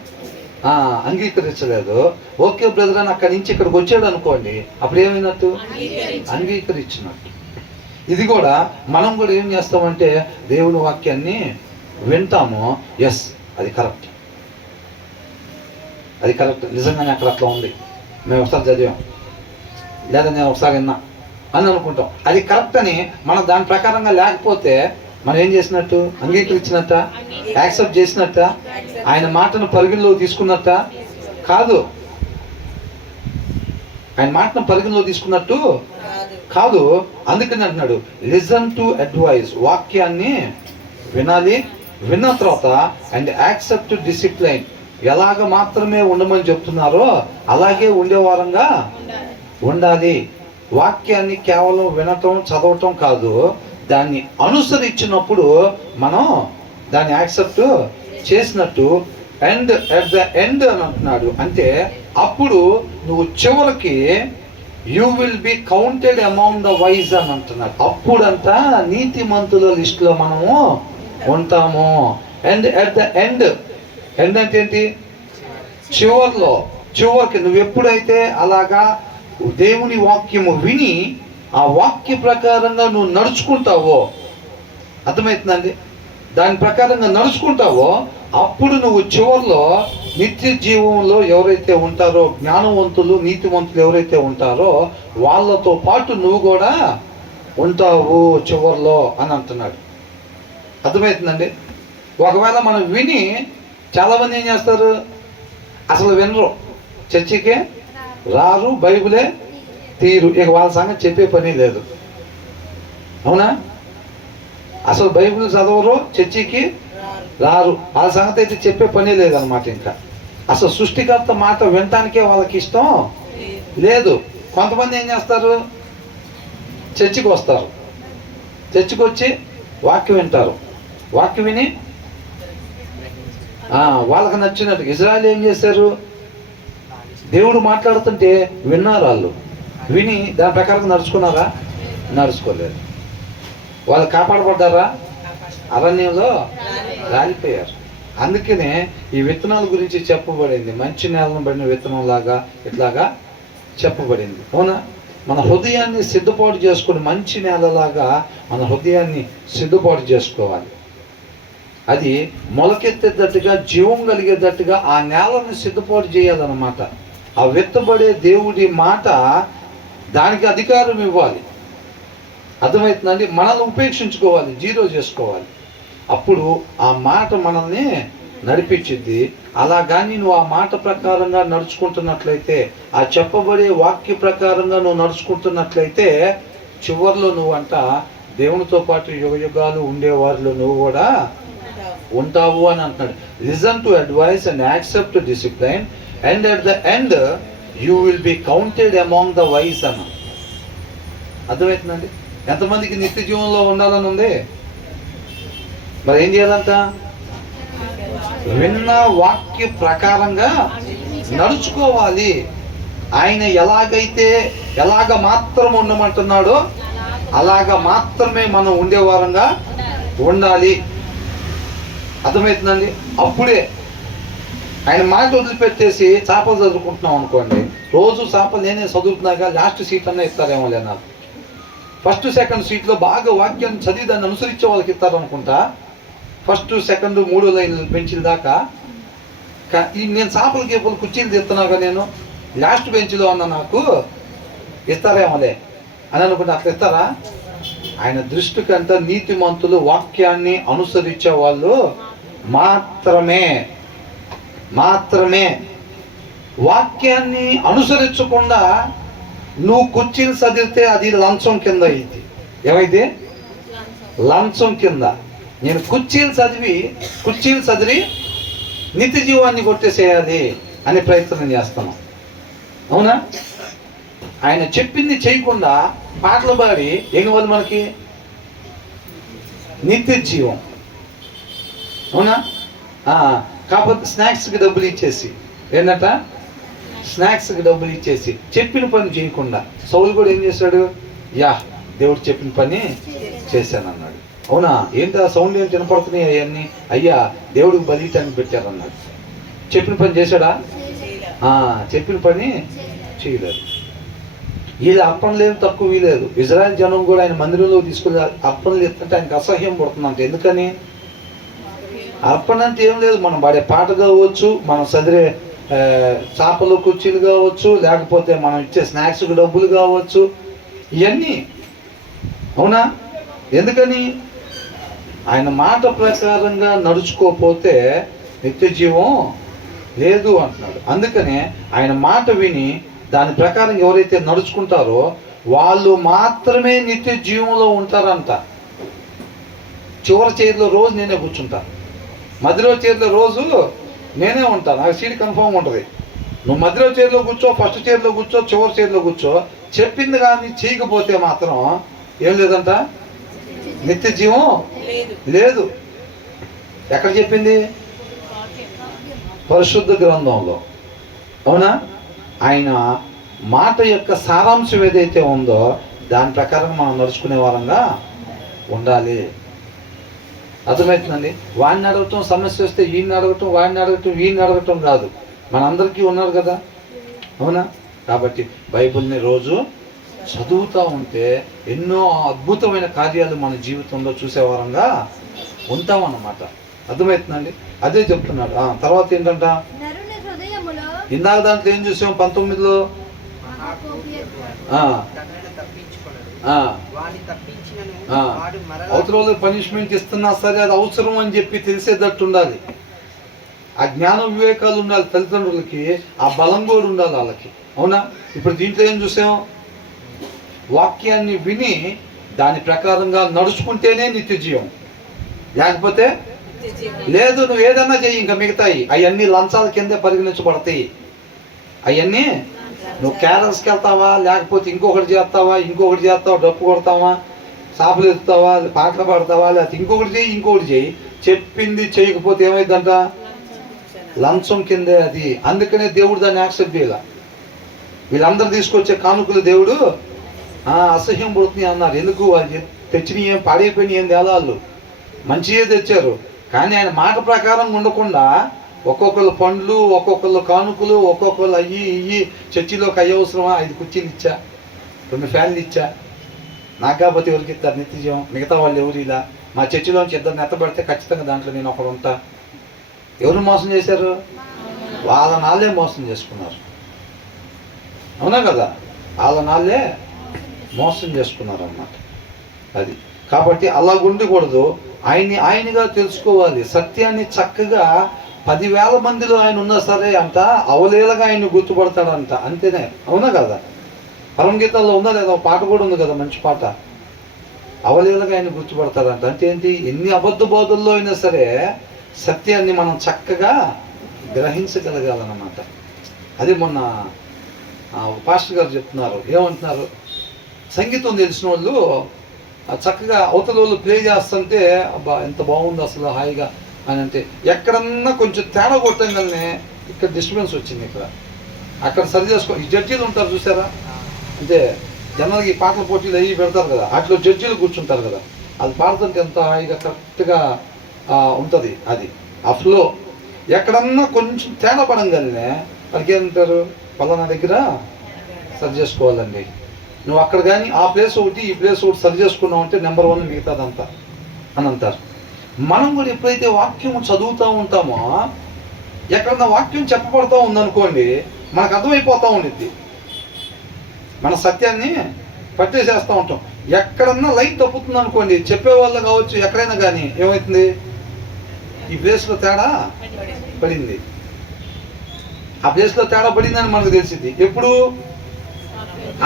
అంగీకరించలేదు. ఓకే బ్రదర్ అని అక్కడి నుంచి ఇక్కడికి వచ్చాడు అనుకోండి, అప్పుడు ఏమైనట్టు? అంగీకరించినట్టు. ఇది కూడా మనం కూడా ఏం చేస్తామంటే దేవుని వాక్యాన్ని వింటాము. ఎస్, అది కరెక్ట్, అది కరెక్ట్, నిజంగానే అక్కడ అట్లా ఉంది, మేము ఒకసారి చదివాం లేదా నేను ఒకసారి విన్నా అని అనుకుంటాం. అది కరెక్ట్ అని మనం దాని ప్రకారంగా లేకపోతే మనం ఏం చేసినట్టు? అంగీకరించినట్ట? యాక్సెప్ట్ చేసినట్ట? ఆయన మాటను పరిగణలో తీసుకున్నట్ట? కాదు. ఆయన మాటను పరిగణలో తీసుకున్నట్టు కాదు. అందుకని అంటున్నాడు లిజన్ టు అడ్వైస్, వాక్యాన్ని వినాలి. విన్న తర్వాత అండ్ యాక్సెప్ట్ డిసిప్లైన్, ఎలాగ మాత్రమే ఉండమని చెప్తున్నారో అలాగే ఉండేవారంగా ఉండాలి. వాక్యాన్ని కేవలం వినటం, చదవటం కాదు, దాన్ని అనుసరించినప్పుడు మనం దాన్ని యాక్సెప్ట్ చేసినట్టు. అండ్ అట్ ద ఎండ్ అని అంటున్నాడు, అంటే అప్పుడు నువ్వు చివరికి you will be counted among the wise అని అంటున్నాడు. అప్పుడంట నీతిమంతుల లిస్టులో మనము ఉంటాము. And at the end, end అంటే ఏంటి? చివరిలో, చివరికి నువ్వు ఎప్పుడైతే అలాగా దేవుని వాక్యము విని ఆ వాక్య ప్రకారంగా నువ్వు నడుచుకుంటావో, అర్థమవుతుందండి, దాని ప్రకారంగా నడుచుకుంటావో అప్పుడు నువ్వు చివరిలో నిత్య జీవంలో ఎవరైతే ఉంటారో, జ్ఞానవంతులు, నీతివంతులు ఎవరైతే ఉంటారో వాళ్ళతో పాటు నువ్వు కూడా ఉంటావు చివరిలో అని అంటున్నాడు. అర్థమవుతుందండి. ఒకవేళ మనం విని, చాలామంది ఏం చేస్తారు? అసలు వినరు, చర్చికే రారు, బైబిలే తీరు, ఇక వాళ్ళ సంగతి చెప్పే పని లేదు. అవునా? అసలు బైబిల్ చదవరు, చర్చికి రారు, వాళ్ళ సంగతి అయితే చెప్పే పని లేదనమాట. ఇంకా అసలు సృష్టికర్త మాట వినటానికే వాళ్ళకి ఇష్టం లేదు. కొంతమంది ఏం చేస్తారు? చర్చికి వస్తారు, చర్చికి వచ్చి వాక్యం వింటారు, వాక్యం విని వాళ్ళకి నచ్చినట్టు. ఇజ్రాయెల్ ఏం చేశారు? దేవుడు మాట్లాడుతుంటే విన్నారు, వాళ్ళు విని దాని ప్రకారం నడుచుకున్నారా? నడుచుకోలేదు. వాళ్ళు కాపాడబడ్డారా? అరణ్యంలో రాలిపోయారు. అందుకనే ఈ విత్తనాల గురించి చెప్పబడింది, మంచి నేలను పడిన విత్తనం లాగా ఇట్లాగా చెప్పబడింది. అవునా? మన హృదయాన్ని సిద్ధపాటు చేసుకుని, మంచి నేలలాగా మన హృదయాన్ని సిద్ధపాటు చేసుకోవాలి. అది మొలకెత్తేటట్టుగా, జీవం కలిగేటట్టుగా ఆ నేలను సిద్ధపాటు చేయాలన్నమాట. ఆ విత్తబడే దేవుడి మాట, దానికి అధికారం ఇవ్వాలి. అర్థమవుతుందండి. మనల్ని ఉపేక్షించుకోవాలి, జీరో చేసుకోవాలి. అప్పుడు ఆ మాట మనల్ని నడిపించింది. అలా కానీ నువ్వు ఆ మాట ప్రకారంగా నడుచుకుంటున్నట్లయితే, ఆ చెప్పబడే వాక్య ప్రకారంగా నువ్వు నడుచుకుంటున్నట్లయితే, చివరిలో నువ్వంట దేవునితో పాటు యుగయుగాలు ఉండేవారిలో నువ్వు కూడా ఉంటావు అని అంటున్నాడు. Listen to advice and accept discipline and at the end you will be counted among the wise అన్న. అర్థమవుతుందండి. ఎంతమందికి నిత్య జీవంలో ఉండాలని ఉంది? మరి ఏం చేయాలంట? విన్న వాక్య ప్రకారంగా నడుచుకోవాలి. ఆయన ఎలాగ మాత్రం ఉండమంటున్నాడో అలాగ మాత్రమే మనం ఉండేవారంగా ఉండాలి. అర్థమవుతుందండి. అప్పుడే ఆయన మాట వదిలిపెట్టేసి చేపలు చదువుకుంటున్నాం అనుకోండి, రోజు చేపలు నేనే చదువుతున్నాగా లాస్ట్ సీట్ అన్నా ఇస్తారేమో లే నాకు. ఫస్ట్ సెకండ్ సీట్లో బాగా వాక్యాన్ని చదివి దాన్ని అనుసరించే వాళ్ళకి ఇస్తారనుకుంటా. ఫస్ట్ సెకండ్ 3 లైన్లు బెంచీల దాకా నేను చేపల గీపలు కుర్చీలు తీస్తున్నాగా, నేను లాస్ట్ బెంచ్లో అన్న నాకు ఇస్తారేమోలే అని అనుకుంటే అట్లా ఇస్తారా? ఆయన దృష్టి కంటే నీతిమంతులు వాక్యాన్ని అనుసరించే వాళ్ళు మాత్రమే. వాక్యాన్ని అనుసరించకుండా నువ్వు కుర్చీలు చదివితే అది లంచం కింద అయింది. ఏమైంది? లంచం కింద. నేను కుర్చీలు చదివి నిత్య జీవాన్ని కొట్టేసేయాలి అనే ప్రయత్నం చేస్తాను. అవునా? ఆయన చెప్పింది చేయకుండా పాటలు పాడి ఏం కావాలి మనకి? నిత్య జీవం. అవునా? కాకపోతే స్నాక్స్కి డబ్బులు ఇచ్చేసి, ఏంటంట స్నాక్స్కి డబ్బులు ఇచ్చేసి చెప్పిన పని చేయకుండా సౌలు కూడా ఏం చేశాడు? దేవుడు చెప్పిన పని చేశాను అన్నాడు. అవునా? ఏంటి ఆ సౌండ్ ఏం వినపడుతున్నాయి అవన్నీ? అయ్యా దేవుడికి బలిటానికి పెట్టారన్నాడు. చెప్పిన పని చేశాడా? చెప్పిన పని చేయలేదు. వీళ్ళు అర్పణ లేదు, తక్కువ వీలేదు. ఇజ్రాయెల్ జనం కూడా ఆయన మందిరంలో తీసుకుని అర్పణలు ఎత్తుంటే ఆయనకు అసహ్యం పడుతుందంట. ఎందుకని? అర్పణ అంటే ఏం లేదు, మనం పాడే పాట కావచ్చు, మనం చదివే చేపలు కుర్చీలు కావచ్చు, లేకపోతే మనం ఇచ్చే స్నాక్స్కి డబ్బులు కావచ్చు, ఇవన్నీ. అవునా? ఎందుకని? ఆయన మాట ప్రకారంగా నడుచుకోకపోతే నిత్య జీవం లేదు అంటున్నాడు. అందుకనే ఆయన మాట విని దాని ప్రకారం ఎవరైతే నడుచుకుంటారో వాళ్ళు మాత్రమే నిత్య జీవంలో ఉంటారంట. చివరి చైర్లో రోజు నేనే కూర్చుంటాను, మధ్యలో చైర్లో రోజు నేనే ఉంటాను. నాకు సీట్ కన్ఫర్మ్ ఉంటుంది. నువ్వు మధ్యలో చైర్లో కూర్చో, ఫస్ట్ చైర్లో కూర్చో, చివరి చైర్లో కూర్చో, చెప్పింది కానీ చేయకపోతే మాత్రం ఏం లేదంట, నిత్య జీవం లేదు. ఎక్కడ చెప్పింది? పరిశుద్ధ గ్రంథంలో. అవునా? ఆయన మాట యొక్క సారాంశం ఏదైతే ఉందో దాని ప్రకారం మనం నడుచుకునే వారంగా ఉండాలి. అర్థమవుతుందండి? వాడిని అడగటం, సమస్య వస్తే వీడిని అడగటం, వాడిని అడగటం, వీడిని అడగటం కాదు. మనందరికీ ఉన్నారు కదా. అవునా? కాబట్టి బైబిల్ని రోజు చదువుతూ ఉంటే ఎన్నో అద్భుతమైన కార్యాలు మన జీవితంలో చూసేవారంగా ఉంటామన్నమాట. అర్థమవుతుందండి? అదే చెప్తున్నాడు. తర్వాత ఏంటంట, ఇందాక దాంట్లో ఏం చూసాం 19లో, అవతల పనిష్మెంట్ ఇస్తున్నా సరే అది అవసరం అని చెప్పి తెలిసేటట్టు ఉండాలి. ఆ జ్ఞాన వివేకాలు ఉండాలి తల్లిదండ్రులకి, ఆ బలం కూడా ఉండాలి వాళ్ళకి. అవునా? ఇప్పుడు దీంట్లో ఏం చూసాం? వాక్యాన్ని విని దాని ప్రకారంగా నడుచుకుంటేనే నిత్య జీవం, లేకపోతే లేదు. నువ్వు ఏదన్నా చెయ్యి, ఇంకా మిగతాయి అవన్నీ లంచాల కిందే పరిగణించబడతాయి. అవన్నీ నువ్వు క్యారల్స్కి వెళ్తావా, లేకపోతే ఇంకొకటి చేస్తావా, డప్పు కొడతావా, సాపులు ఎత్తుతావా, పాటలు పాడతావా, లేకపోతే ఇంకొకటి చేయి. చెప్పింది చేయకపోతే ఏమైందంట? లంచం కిందే అది. అందుకనే దేవుడు దాన్ని యాక్సెప్ట్ చేయాల. వీళ్ళందరూ తీసుకొచ్చే కానుకలు దేవుడు అసహ్యం పడుతుంది అన్నారు. ఎందుకు? వాళ్ళు తెచ్చినవి ఏం పాడైపోయినాయి ఏం తేలాళ్ళు, మంచిగా తెచ్చారు. కానీ ఆయన మాట ప్రకారం ఉండకుండా ఒక్కొక్కరు పండ్లు, ఒక్కొక్కరు కానుకలు, ఒక్కొక్కరు అయ్యి చర్చిలోకి అయ్యవసరమా 5 కుర్చీలు ఇచ్చా, 2 ఫ్యాన్లు ఇచ్చా, నాకు కాకపోతే ఎవరికి ఇస్తారు నిత్య జీవం? మిగతా వాళ్ళు ఎవరు ఇలా? మా చర్చిలోంచి 2 నెత్తబడితే ఖచ్చితంగా దాంట్లో నేను ఒకడు ఉంటా. ఎవరు మోసం చేశారు? వాళ్ళ నాళ్ళే మోసం చేసుకున్నారు. అవునా కదా? వాళ్ళ నాళ్ళే మోసం చేసుకున్నారు అన్నమాట. అది కాబట్టి అలా ఉండకూడదు. ఆయనగా తెలుసుకోవాలి. సత్యాన్ని చక్కగా 10,000 మందిలో ఆయన ఉన్నా సరే అంట అవలేలగా ఆయన గుర్తుపడతాడంట. అంతేనే. అవునా కదా? పరమగీతాల్లో ఉందా లేదా? పాట కూడా ఉంది కదా, మంచి పాట. అవలేలగా ఆయన గుర్తుపడతాడంట. అంటే ఏంటి? ఎన్ని అబద్ధ బోధల్లో అయినా సరే సత్యాన్ని మనం చక్కగా గ్రహించగలగాలన్నమాట. అది మొన్న పాస్టర్ గారు చెప్తున్నారు. ఏమంటున్నారు? సంగీతం తెలిసిన వాళ్ళు చక్కగా అవతల వాళ్ళు ప్లే చేస్తుంటే అబ్బా ఎంత బాగుంది అసలు హాయిగా అని అంటే, ఎక్కడన్నా కొంచెం తేడా కొట్టంగానే ఇక్కడ డిస్టర్బెన్స్ వచ్చింది, అక్కడ సరి చేసుకో. ఈ జడ్జీలు ఉంటారు చూసారా, అంటే జనాలకి ఈ పాటల పోటీలు అవి పెడతారు కదా, అట్లా జడ్జీలు కూర్చుంటారు కదా, అది పాడుతుంటే ఎంత హాయిగా కరెక్ట్గా ఉంటుంది. అది ఆ ఫ్లో ఎక్కడన్నా కొంచెం తేడా పడంగానే వాళ్ళకి ఏమంటారు, పలానా దగ్గర సరి చేసుకోవాలండి, నువ్వు అక్కడ కానీ ఆ ప్లేస్ ఒకటి ఈ ప్లేస్ ఒకటి సరి చేసుకున్నావు అంటే నెంబర్ 1 మిగతాదంతా అని అంటారు. మనం కూడా ఎప్పుడైతే వాక్యం చదువుతూ ఉంటామో, ఎక్కడన్నా వాక్యం చెప్పబడుతూ ఉందనుకోండి, మనకు అర్థమైపోతూ ఉండిద్ది, మన సత్యాన్ని పట్టేసేస్తూ ఉంటాం. ఎక్కడన్నా లైన్ తప్పుతుంది అనుకోండి, చెప్పేవాళ్ళు కావచ్చు, ఎక్కడైనా కానీ ఏమవుతుంది, ఈ ప్లేస్లో తేడా పడింది, ఆ ప్లేస్లో తేడా పడిందని మనకు తెలిసింది. ఎప్పుడు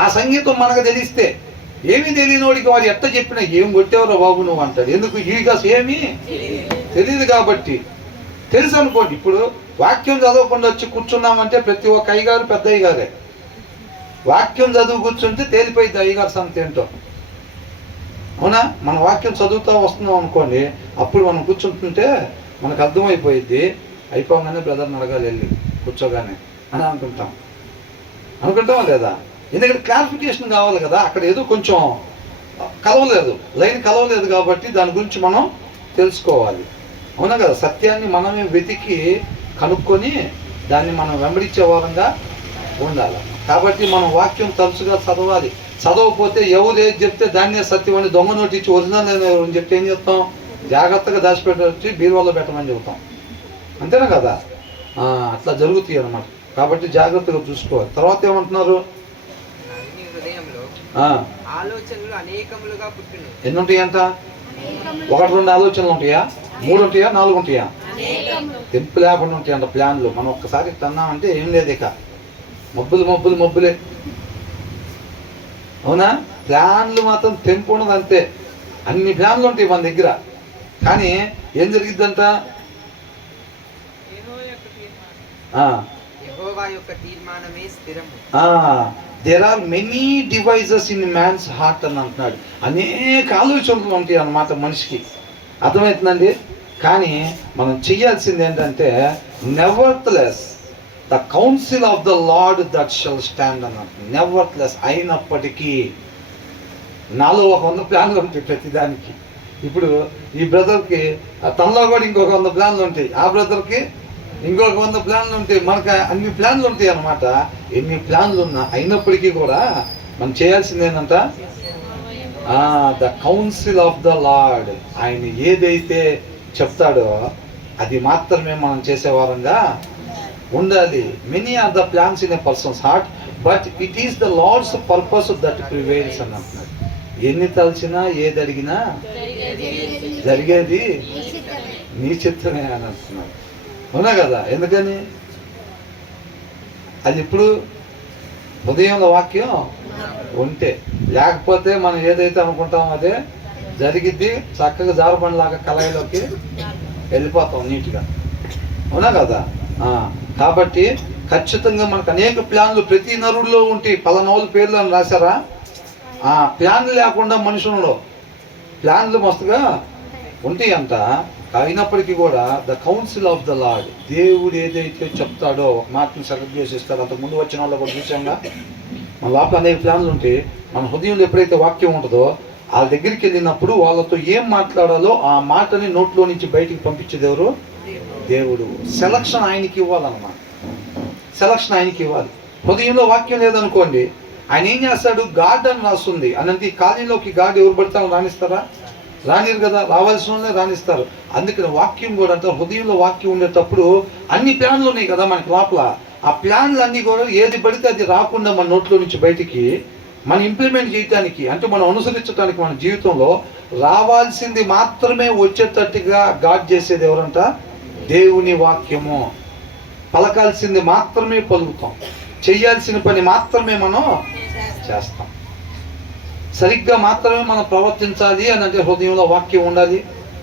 ఆ సంగీతం మనకు తెలిస్తే, ఏమీ తెలియనోడికి వాడు ఎట్ట చెప్పినా ఏం కొట్టేవరా బాబు నువ్వు అంటాడు. ఎందుకు, వీడికి అసలు ఏమీ తెలియదు కాబట్టి. తెలుసు అనుకోండి, ఇప్పుడు వాక్యం చదవకుండా వచ్చి కూర్చున్నామంటే ప్రతి ఒక్క అయ్యగారు పెద్ద అయ్యగారే. వాక్యం చదువు కూర్చుంటే తేలిపోయింది అయ్యగారు సంగతి ఏంటో, అవునా? మన వాక్యం చదువుతూ వస్తున్నాం అనుకోండి, అప్పుడు మనం కూర్చుంటుంటే మనకు అర్థమైపోయిద్ది. అయిపోగానే బ్రదర్ని అడగాలి వెళ్ళి కూర్చోగానే అని అనుకుంటాం లేదా? ఎందుకంటే క్లారిఫికేషన్ కావాలి కదా, అక్కడ ఏదో కొంచెం కలవలేదు, లైన్ కలవలేదు కాబట్టి దాని గురించి మనం తెలుసుకోవాలి, అవునా కదా? సత్యాన్ని మనమే వెతికి కనుక్కొని దాన్ని మనం వెంబడించే వారంగా ఉండాలి. కాబట్టి మనం వాక్యం తరచుగా చదవాలి. చదవకపోతే ఎవరు ఏది చెప్తే దాన్నే సత్యం అని దొంగ నోటి ఇచ్చి ఒరిజినల్ అని చెప్తే ఏం చెప్తాం, జాగ్రత్తగా దాచిపెట్టి బీరువాలో పెట్టమని చెబుతాం, అంతేనా కదా? అట్లా జరుగుతాయి అన్నమాట. కాబట్టి జాగ్రత్తగా చూసుకోవాలి. తర్వాత ఏమంటున్నారు, ఎన్ని ఉంటాయంట? 1-2 ఆలోచనలు ఉంటాయా, 3 ఉంటాయా, 4 ఉంటాయా? తెంపు లేకుండా ఉంటాయంట ప్లాన్లు. మనం ఒక్కసారి తన్నామంటే ఏం లేదు, ఇక మబ్బులే, అవునా? ప్లాన్లు మాత్రం తెంపు ఉన్నది అంతే. అన్ని ప్లాన్లు ఉంటాయి మన దగ్గర, కానీ ఏం జరిగిద్దంట, there are many devices in man's heart అని అంటున్నాడు. అనేక ఆలోచనలు ఉంటాయి అన్నమాట మనిషికి, అర్థమవుతుందండి? కానీ మనం చెయ్యాల్సింది ఏంటంటే, నెవర్త్లెస్ the council of the lord that shall stand అని అంటున్నాడు. నెవర్త్లెస్, అయినప్పటికీ. నాలో 100 ప్లాన్లు ఉంటాయి ప్రతిదానికి. ఇప్పుడు ఈ బ్రదర్కి తనలో కూడా ఇంకొక 100 ప్లాన్లు ఉంటాయి, ఆ బ్రదర్కి ఇంకొక 100 ప్లాన్లు ఉంటాయి, మనకు అన్ని ప్లాన్లు ఉంటాయి అన్నమాట. ఎన్ని ప్లాన్లు ఉన్నా అయినప్పటికీ కూడా మనం చేయాల్సింది ఏంటంట, the council of the lord, ఆయన ఏదైతే చెప్తాడో అది మాత్రమే మనం చేసేవారంగా ఉండాలి. Many are the plans in a person's heart but it is the lord's purpose that prevails అని అంటున్నాడు. ఎన్ని తలచినా ఏది అడిగినా జరిగేది నీ చిత్తమే అని అంటున్నాడు, అవునా కదా? ఎందుకని, అది ఇప్పుడు ఉదయంలో వాక్యం ఉంటే, లేకపోతే మనం ఏదైతే అనుకుంటామో అదే జరిగిద్ది. చక్కగా జారబండలాగా కళాయిలోకి వెళ్ళిపోతాం నీట్గా, అవునా కదా? కాబట్టి ఖచ్చితంగా మనకు అనేక ప్లాన్లు ప్రతి నరుడిలో ఉంటాయి. పలానోళ్ళ పేర్లు అని రాశారా? ప్లాన్లు లేకుండా మనుషులలో ప్లాన్లు మస్తుగా ఉంటాయి అంట. అయినప్పటికీ కూడా the council of the lord, దేవుడు ఏదైతే చెప్తాడో ఒక మాటను సెలెక్ట్ చేసి ఇస్తాడో. అంతకుముందు వచ్చిన వాళ్ళు కూడా చూసాంగా, మన లోపల అనేక ప్లాన్లు ఉంటాయి. మన హృదయంలో ఎప్పుడైతే వాక్యం ఉంటుందో వాళ్ళ దగ్గరికి వెళ్ళినప్పుడు వాళ్ళతో ఏం మాట్లాడాలో ఆ మాటని నోట్లో నుంచి బయటికి పంపించేది ఎవరు? దేవుడు. సెలక్షన్ ఆయనకి ఇవ్వాలన్నమాట, సెలక్షన్ ఆయనకి ఇవ్వాలి. హృదయంలో వాక్యం లేదనుకోండి, ఆయన ఏం చేస్తాడు, గాడ్ అని రాస్తుంది అనంటే ఈ కాలనీలోకి గాడ్ ఎవరు పడతారో రాణిస్తారా? రానిరు కదా, రావాల్సిన వాళ్ళే రాణిస్తారు. అందుకని వాక్యం కూడా అంటే హృదయంలో వాక్యం ఉండేటప్పుడు అన్ని ప్లాన్లు ఉన్నాయి కదా మనకి లోపల. ఆ ప్లాన్లు అన్నీ కూడా ఏది పడితే అది రాకుండా మన నోట్లో నుంచి బయటికి మనం ఇంప్లిమెంట్ చేయటానికి, అంటే మనం అనుసరించడానికి, మన జీవితంలో రావాల్సింది మాత్రమే వచ్చేటట్టుగా గాడ్ చేసేది ఎవరంట? దేవుని వాక్యము. పలకాల్సింది మాత్రమే పలుకుతాం, చెయ్యాల్సిన పని మాత్రమే మనం చేస్తాం, సరిగ్గా మాత్రమే మనం ప్రవర్తించాలి అని అంటే హృదయంలో వాక్యం ఉండాలి.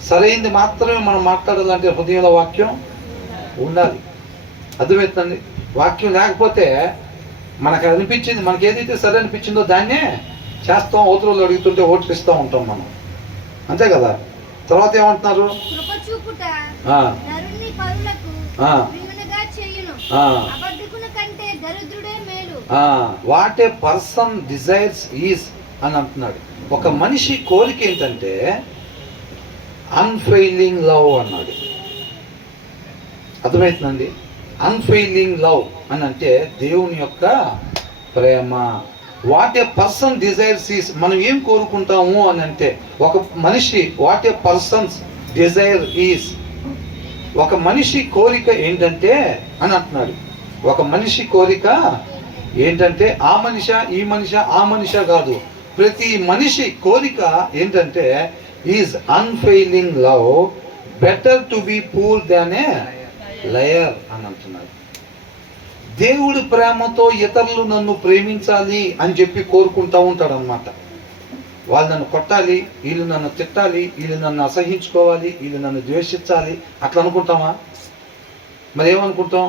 సరైనది మాత్రమే మనం మాట్లాడాలంటే హృదయంలో వాక్యం ఉండాలి. అర్థమవుతుందండి? వాక్యం లేకపోతే మనకు అనిపించింది, మనకి ఏదైతే సరే అనిపించిందో దాన్నే చేస్తాం. అవతలలో అడుగుతుంటే ఓట్లిస్తూ ఉంటాం మనం, అంతే కదా? తర్వాత ఏమంటున్నారు, what a person desires is అని అంటున్నాడు. ఒక మనిషి కోరిక ఏంటంటే అన్ఫెయిలింగ్ లవ్ అన్నాడు. అర్థమవుతుందండి. అన్ఫెయిలింగ్ లవ్ అని అంటే దేవుని యొక్క ప్రేమ. What a person desires is, మనం ఏం కోరుకుంటాము అని అంటే, ఒక మనిషి what a persons desire is, ఒక మనిషి కోరిక ఏంటంటే అని అంటున్నాడు. ఒక మనిషి కోరిక ఏంటంటే, ఆ మనిషి ఈ మనిషి ఆ మనిషి కాదు, ప్రతి మనిషి కోరిక ఏంటంటే is unfailing love, better to be poor than A liar అని అంటున్నాడు. దేవుడి ప్రేమతో ఇతరులు నన్ను ప్రేమించాలి అని చెప్పి కోరుకుంటూ ఉంటాడు అనమాట. వాళ్ళు నన్ను కొట్టాలి, వీళ్ళు నన్ను తిట్టాలి, వీళ్ళు నన్ను అసహించుకోవాలి, వీళ్ళు నన్ను ద్వేషించాలి, అట్లా అనుకుంటామా? మరి ఏమనుకుంటాం?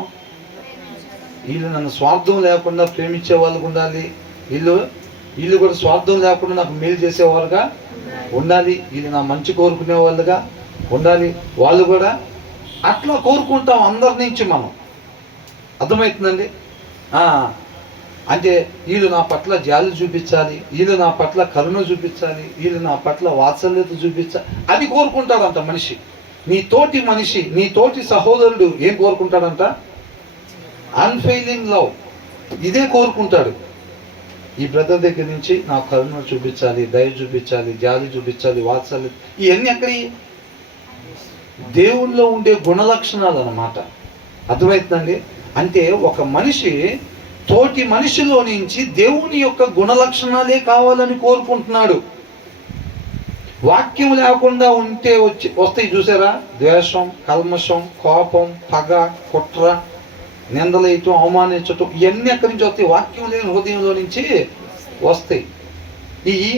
వీళ్ళు నన్ను స్వార్థం లేకుండా ప్రేమించే వాళ్ళకు ఉండాలి, వీళ్ళు కూడా స్వార్థం లేకుండా నాకు మేలు చేసేవారుగా ఉండాలి, వీళ్ళు నా మంచి కోరుకునే వాళ్ళుగా ఉండాలి, వాళ్ళు కూడా అట్లా కోరుకుంటాం అందరి నుంచి మనం. అర్థమవుతుందండి. అంటే వీళ్ళు నా పట్ల జాలి చూపించాలి, వీళ్ళు నా పట్ల కరుణ చూపించాలి, వీళ్ళు నా పట్ల వాత్సల్యత చూపించాలి, అది కోరుకుంటాడంట మనిషి. నీ తోటి మనిషి, నీ తోటి సహోదరుడు ఏం కోరుకుంటాడంట? అన్ఫెయిలింగ్ లవ్, ఇదే కోరుకుంటాడు. ఈ బ్రదర్ దగ్గర నుంచి నాకు కరుణ చూపించాలి, దయ చూపించాలి, జాలి చూపించాలి, వాత్సల్యత, ఇవన్నీ ఎక్కడి? దేవుల్లో ఉండే గుణలక్షణాలు అన్నమాట. అర్థమవుతుందండి. అంటే ఒక మనిషి తోటి మనిషిలో నుంచి దేవుని యొక్క గుణలక్షణాలే కావాలని కోరుకుంటున్నాడు. వాక్యం లేకుండా ఉంటే వస్తాయి చూసారా? ద్వేషం, కల్మషం, కోపం, పగ, కుట్ర, నిందలేయటం, అవమానించటం, ఇవన్నీ ఎక్కడి నుంచి వస్తాయి? వాక్యం లేని హృదయంలో నుంచి వస్తాయి. ఇవి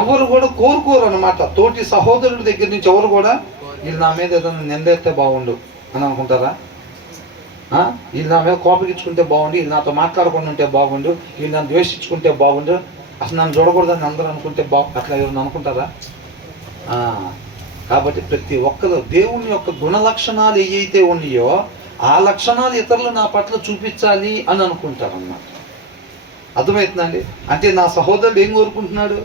ఎవరు కూడా కోరుకోరు అనమాట. తోటి సహోదరుడి దగ్గర నుంచి ఎవరు కూడా వీళ్ళు నా మీద ఏదైనా నిందేస్తే బాగుండు అని అనుకుంటారా? వీళ్ళు నా మీద కోపగించుకుంటే బాగుండు, వీళ్ళు నాతో మాట్లాడకుండా ఉంటే బాగుండు, వీళ్ళు నన్ను ద్వేషించుకుంటే బాగుండు, అసలు నన్ను చూడకూడదని అందరూ అనుకుంటే అట్లా ఎవరు అనుకుంటారా? కాబట్టి ప్రతి ఒక్కరు దేవుని యొక్క గుణలక్షణాలు ఏవైతే ఉన్నాయో ఆ లక్షణాలు ఇతరులు నా పట్ల చూపించాలి అని అనుకుంటారు అన్నమాట. అర్థమవుతుందండి. అంటే నా సహోదరుడు ఏం కోరుకుంటున్నాడు?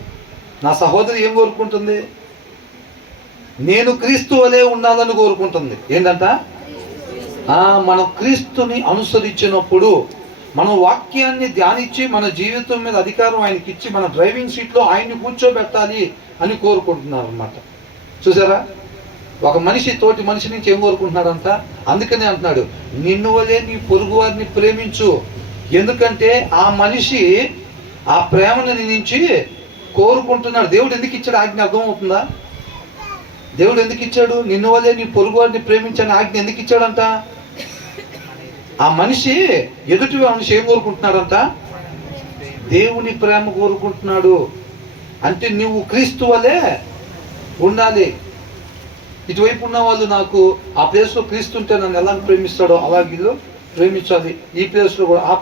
నా సహోదరు ఏం కోరుకుంటుంది? నేను క్రీస్తు వలె ఉండాలని కోరుకుంటుంది. ఏంటంట? మనం క్రీస్తుని అనుసరించినప్పుడు, మనం వాక్యాన్ని ధ్యానించి మన జీవితం మీద అధికారం ఆయనకి ఇచ్చి మన డ్రైవింగ్ సీట్లో ఆయన్ని కూర్చోబెట్టాలి అని కోరుకుంటున్నారు అన్నమాట. చూసారా? ఒక మనిషి తోటి మనిషి నుంచి ఏం కోరుకుంటున్నాడంట? అందుకనే అంటున్నాడు, నిన్ను వలే నీ పొరుగు వారిని ప్రేమించు. ఎందుకంటే ఆ మనిషి ఆ ప్రేమను నుంచి కోరుకుంటున్నాడు. దేవుడు ఎందుకు ఇచ్చాడు ఆజ్ఞ అర్థమవుతుందా? దేవుడు ఎందుకు ఇచ్చాడు? నిన్ను వలే నీ పొరుగు వారిని ప్రేమించని ఆజ్ఞ ఎందుకు ఇచ్చాడంట? ఆ మనిషి ఎదుటి మనిషి ఏం కోరుకుంటున్నాడంట? దేవుని ప్రేమ కోరుకుంటున్నాడు. అంటే నువ్వు క్రీస్తు వలే ఉండాలి. ఇటువైపు ఉన్న వాళ్ళు నాకు ఆ ప్లేస్లో క్రీస్తు ఉంటే నన్ను ఎలా ప్రేమిస్తాడో అలా వీళ్ళు ప్రేమించాలి. ఈ ప్లేస్లో కూడా, ఆ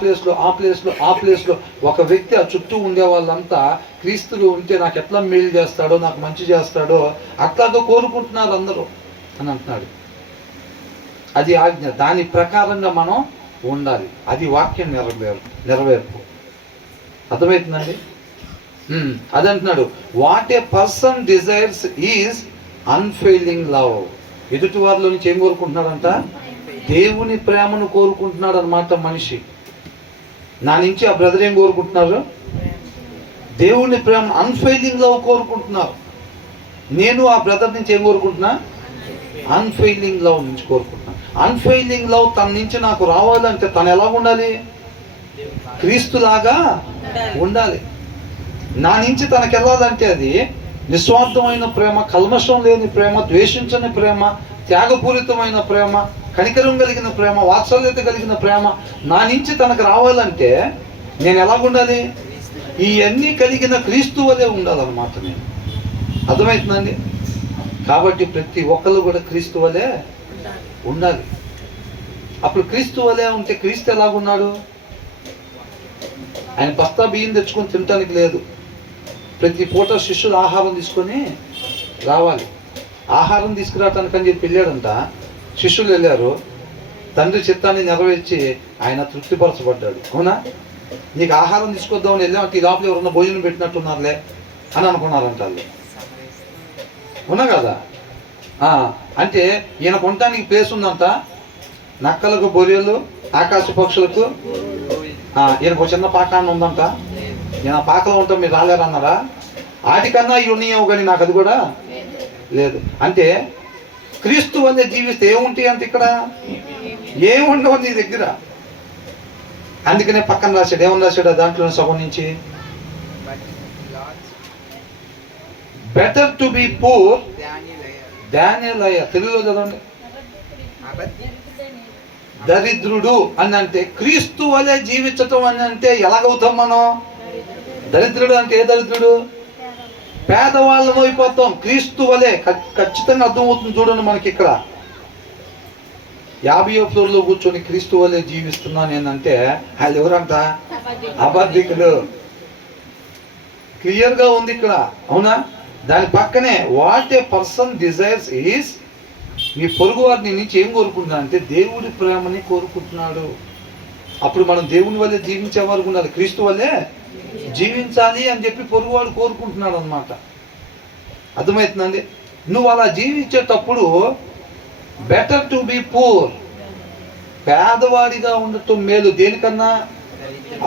ప్లేస్లో ఒక వ్యక్తి ఆ చుట్టూ ఉండే వాళ్ళంతా క్రీస్తులు ఉంటే నాకు ఎట్లా మేలు చేస్తాడో, నాకు మంచి చేస్తాడో అట్లాగా కోరుకుంటున్నారు అందరూ అని అంటున్నాడు. అది ఆజ్ఞ. దాని ప్రకారంగా మనం ఉండాలి. అది వాక్యం నెరవేర్పు. అర్థమవుతుందండి. అది అంటున్నాడు, what a person desires is unfailing love. ఎదుటి వారిలో నుంచి ఏం కోరుకుంటున్నాడంట? దేవుని ప్రేమను కోరుకుంటున్నాడు అనమాట మనిషి. నా నుంచి ఆ బ్రదర్ ఏం కోరుకుంటున్నారు? దేవుని ప్రేమ, అన్ఫెయిలింగ్ లవ్ కోరుకుంటున్నారు. నేను ఆ బ్రదర్ నుంచి ఏం కోరుకుంటున్నా? అన్ఫెయిలింగ్ లవ్ నుంచి కోరుకుంటున్నాను. అన్ఫెయిలింగ్ లవ్ తన నుంచి నాకు రావాలంటే తను ఎలా ఉండాలి? క్రీస్తులాగా ఉండాలి. నా నుంచి తనకు వెళ్ళాలంటే అది నిస్వార్థమైన ప్రేమ, కల్మషం లేని ప్రేమ, ద్వేషించని ప్రేమ, త్యాగపూరితమైన ప్రేమ, కనికరం కలిగిన ప్రేమ, వాత్సల్యత కలిగిన ప్రేమ నా నుంచి తనకు రావాలంటే నేను ఎలాగుండాలి? ఇవన్నీ కలిగిన క్రీస్తు వలె ఉండాలన్నమాట నేను. అర్థమవుతుందండి. కాబట్టి ప్రతి ఒక్కరు కూడా క్రీస్తు వలె ఉండాలి. అప్పుడు క్రీస్తు వలె ఉంటే క్రీస్తు ఎలాగున్నాడు? ఆయన బస్తా బియ్యం తెచ్చుకొని తినటానికి లేదు. ప్రతి పూట శిష్యులు ఆహారం తీసుకొని రావాలి. ఆహారం తీసుకురావటానికి అని చెప్పి వెళ్ళాడంట. శిష్యులు వెళ్ళారు. తండ్రి చిత్తాన్ని నెరవేర్చి ఆయన తృప్తిపరచబడ్డాడు. అవునా? నీకు ఆహారం తీసుకొద్దామని వెళ్ళామంటే ఈ లోపల ఎవరన్నా భోజనం పెట్టినట్టున్నారులే అని అనుకున్నారంట వాళ్ళు. ఉన్నా కదా? అంటే ఈయన కొనటానికి ప్లేస్ ఉందంట. నక్కలకు బొరియలు, ఆకాశ పక్షులకు ఈయనకు చిన్న పాకాన్ని ఉందంట. నేను ఆ పాకలో ఉంటాం, మీరు రాలేరన్నారా? వాటికన్నా ఇవి ఉన్నాయేమో కానీ నాకు అది కూడా లేదు. అంటే క్రీస్తు వల్లే జీవిస్తే ఏముంటాయి అంటే ఇక్కడ ఏముండవు నీ దగ్గర. అందుకనే పక్కన రాశాడు, ఏమని రాశాడు దాంట్లో సగం నుంచి, better to be poor than A liar. తెలుగులో చదవండి. దరిద్రుడు అని అంటే క్రీస్తు వలె జీవించటం అని అంటే ఎలాగవుతాం మనం? దరిద్రుడు అంటే ఏ దరిద్రుడు? పేదవాళ్ళం అయిపోతాం. క్రీస్తు వలె ఖచ్చితంగా అర్థమవుతుంది. చూడండి మనకి ఇక్కడ 50వ ఫ్లోర్లో కూర్చొని క్రీస్తు వలె జీవిస్తున్నాను ఏంటంటే వాళ్ళు ఎవరంట? అబద్ధికులు. క్లియర్గా ఉంది ఇక్కడ, అవునా? దాని పక్కనే what a person desires is, మీ పొరుగు వారిని నుంచి ఏం కోరుకుంటున్నా అంటే దేవుడి ప్రేమని కోరుకుంటున్నాడు. అప్పుడు మనం దేవుని వల్లే జీవించే వారు ఉండాలి. క్రీస్తు వల్లే జీవించాలి అని చెప్పి పొరుగువాడు కోరుకుంటున్నాడు అనమాట. అర్థమవుతుందండి? నువ్వు అలా జీవించేటప్పుడు బెటర్ టు బి పూర్, పేదవాడిగా ఉండటం మేలు. దేనికన్నా?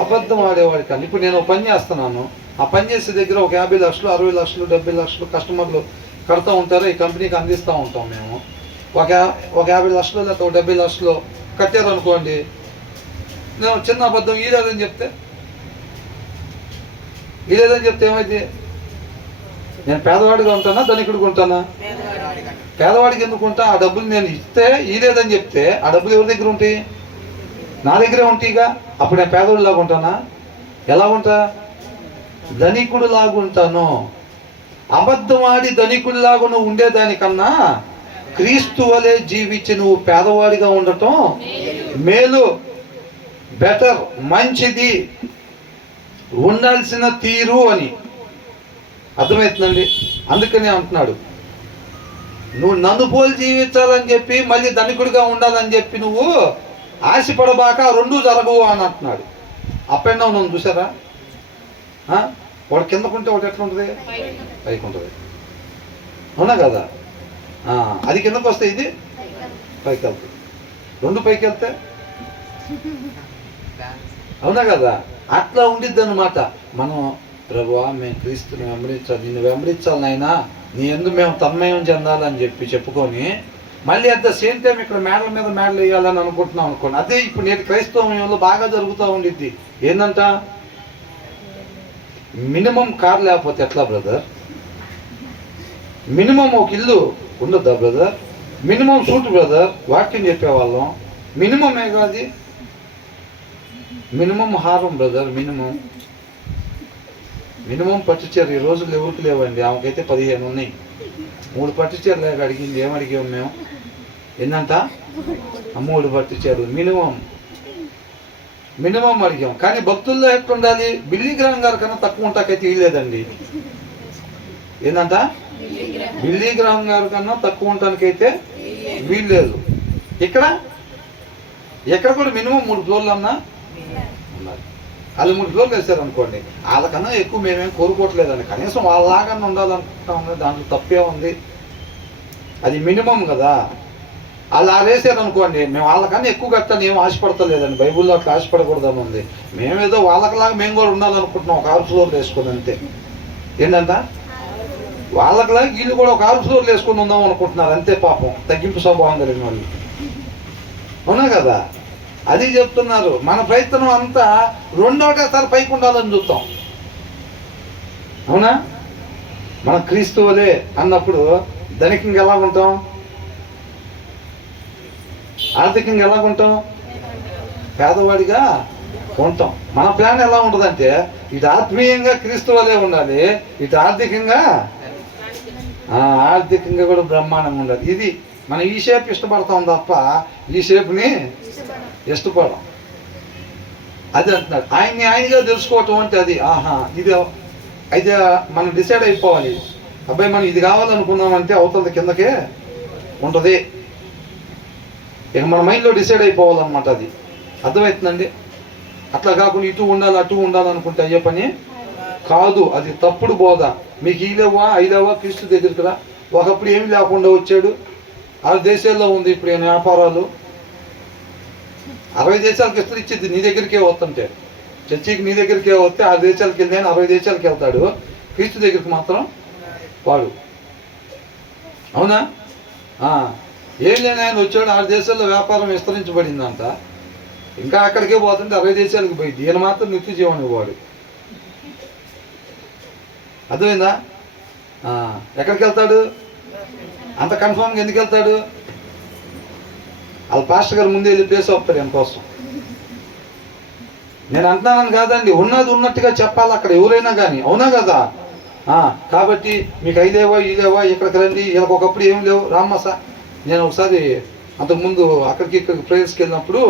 అబద్ధం ఆడేవాడి కన్నా. ఇప్పుడు నేను పని చేస్తున్నాను, ఆ పని చేసే దగ్గర ఒక 50 లక్షలు 60 లక్షలు 70 లక్షలు కస్టమర్లు కడతా ఉంటారు, ఈ కంపెనీకి అందిస్తూ ఉంటాం మేము. ఒక 50 లక్షలు లేకపోతే ఒక 70 లక్షలు కట్టారు అనుకోండి, నేను చిన్న అబద్ధం ఈలేదని చెప్తే ఏమైంది? నేను పేదవాడిగా ఉంటానా ధనికుడిగా ఉంటానా? పేదవాడికి ఎందుకు ఉంటా? ఆ డబ్బులు నేను ఇస్తే ఈలేదని చెప్తే ఆ డబ్బులు ఎవరి దగ్గర ఉంటాయి? నా దగ్గరే ఉంటాయిగా. అప్పుడు నేను పేదవాడిలాగా ఉంటానా? ఎలా ఉంటా? ధనికుడు లాగుంటాను. అబద్ధం ఆడి ధనికుడిలాగా నువ్వు ఉండేదానికన్నా క్రీస్తు వలె జీవించి నువ్వు పేదవాడిగా ఉండటం మేలు, బెటర్, మంచిది, ఉండాల్సిన తీరు అని. అర్థమవుతుందండి? అందుకనే అంటున్నాడు, నువ్వు నన్ను పోలి జీవించాలని చెప్పి మళ్ళీ ధనికుడిగా ఉండాలని చెప్పి నువ్వు ఆశపడబాక, రెండు జరగవు అని అంటున్నాడు. అప్ అండ్ డౌన్ ఉంది చూసారా? వాడు కిందకుంటే ఒకటి ఎట్లా ఉంటుంది? పైకి ఉంటుంది, అవునా కదా? అది కిందకు వస్తే ఇది పైకి వెళ్తుంది, రెండు పైకి వెళ్తే, అవునా కదా? అట్లా ఉండిద్ది అనమాట. మనం ప్రభువా మేము క్రీస్తుని వెంబడించాలి, నిన్ను వెంబడించాలి నాయనా, నీ ఎందుకు మేము తన్మయం చెందాలని చెప్పి చెప్పుకొని మళ్ళీ అట్ ద సేమ్ టైం ఇక్కడ మేడల మీద మేడలు వేయాలని అనుకుంటున్నాం అనుకోండి. అదే ఇప్పుడు నేటి క్రైస్తవంలో బాగా జరుగుతూ ఉండిద్ది. ఏంటంట? మినిమం కార్ లేకపోతే ఎట్లా బ్రదర్? మినిమం ఒక ఇల్లు ఉండద్దా బ్రదర్? మినిమం సూట్ బ్రదర్, వాక్యం చెప్పేవాళ్ళం. మినిమమే కాదు, మినిమం హారం బ్రదర్, మినిమం పట్టు చీర. ఈ రోజులు ఎవరికి లేవండి, ఆమెకైతే 15 ఉన్నాయి. 3 పట్టు చీరలు లేక అడిగింది. ఏమడిగాం మేము? ఏంటంట? 3 పట్టు చీరలు మినిమం అడిగాం. కానీ భక్తుల్లో ఎట్లా ఉండాలి? బిల్లీ గ్రామ్ గారి కన్నా తక్కువ ఉంటాకైతే ఇవ్వలేదండి. ఏంటంట? బిల్లీ గ్రామ్ గారి కన్నా తక్కువ ఉండటానికైతే వీల్లేదు. ఎక్కడ కూడా మినిమం 3 ఫ్లోర్లు అన్నా ఉన్నారు. వాళ్ళు 3 ఫ్లోర్లు వేస్తారు అనుకోండి, వాళ్ళకన్నా ఎక్కువ మేమేం కోరుకోవట్లేదండి. కనీసం వాళ్ళలాగా ఉండాలనుకుంటాం, దాంట్లో తప్పే ఉంది. అది మినిమం కదా. వాళ్ళు వేసారు అనుకోండి, మేము వాళ్ళకన్నా ఎక్కువ కట్టాలని ఏం ఆశపడతలేదండి. బైబుల్లో అట్లా ఆశపడకూడదని ఉంది. మేమేదో వాళ్ళకలాగా మేము కూడా ఉండాలనుకుంటున్నాం, ఒక 6 ఫ్లోర్లు వేసుకుని అంతే. ఏంటంట? వాళ్ళకలాగా వీళ్ళు కూడా ఒక 6 ఫ్లోర్లు వేసుకుని ఉందాం అనుకుంటున్నారు అంతే. పాపం తగ్గింపు స్వభావం కలిగిన వాళ్ళు, అవునా కదా? అది చెప్తున్నారు. మన ప్రయత్నం అంతా రెండోటేసారి పైకి ఉండాలని చూస్తాం, అవునా? మనం క్రీస్తు వలె అన్నప్పుడు ధనికంగా ఎలా ఉంటాం? ఆర్థికంగా ఎలా ఉంటాం? పేదవాడిగా ఉంటాం. మన ప్లాన్ ఎలా ఉంటుందంటే ఇటు ఆత్మీయంగా క్రీస్తు వలె ఉండాలి, ఇటు ఆర్థికంగా కూడా బ్రహ్మాండంగా ఉండాలి. ఇది మనం ఈ షేప్ ఇష్టపడతాం తప్ప ఈ షేప్ని ఇష్టపడం. అది అంటున్నాడు. ఆయనగా తెలుసుకోవటం అంటే అది ఇది అయితే మనం డిసైడ్ అయిపోవాలి. అబ్బాయి మనం ఇది కావాలనుకున్నామంటే అవతల కిందకే ఉంటుంది. ఇక మన మైండ్లో డిసైడ్ అయిపోవాలన్నమాట. అది అర్థమవుతుందండి? అట్లా కాకుండా ఇటు ఉండాలి అటు ఉండాలనుకుంటే అయ్యే పని కాదు. అది తప్పుడు బోధ. మీకు ఐలేవా క్రీస్తు దగ్గరికి రా. ఒకప్పుడు ఏమి లేకుండా వచ్చాడు. ఆ దేశాల్లో ఉంది ఇప్పుడు వ్యాపారాలు, 60 దేశాలకు విస్తరించింది నీ దగ్గరికే వస్తుంటే. చర్చికి నీ దగ్గరికే వస్తే 6 దేశాలకు వెళ్ళి 60 దేశాలకు వెళ్తాడు, క్రీస్తు దగ్గరికి మాత్రం వాడు. అవునా? ఏం లేని ఆయన వచ్చాడు, 6 దేశాల్లో వ్యాపారం విస్తరించబడిందంట, ఇంకా అక్కడికే పోతుంటే 60 దేశాలకు పోయింది. ఈయన మాత్రం నిత్య జీవనం వాడు. అర్థమైందా? ఎక్కడికి వెళ్తాడు? అంత కన్ఫామ్గా ఎందుకు వెళ్తాడు? వాళ్ళ పాస్టర్ గారు ముందే వెళ్ళి పేసి వస్తారు ఆయన కోసం. నేను అంటున్నాను కాదండి, ఉన్నది ఉన్నట్టుగా చెప్పాలి అక్కడ ఎవరైనా కానీ. అవునా కదా? కాబట్టి మీకు అయిలేవా ఇలేవా ఇక్కడికి రండి, వీళ్ళకి ఒకప్పుడు ఏం లేవు రామ్మస. నేను ఒకసారి అంతకుముందు ఇక్కడికి ప్రేయర్స్కి వెళ్ళినప్పుడు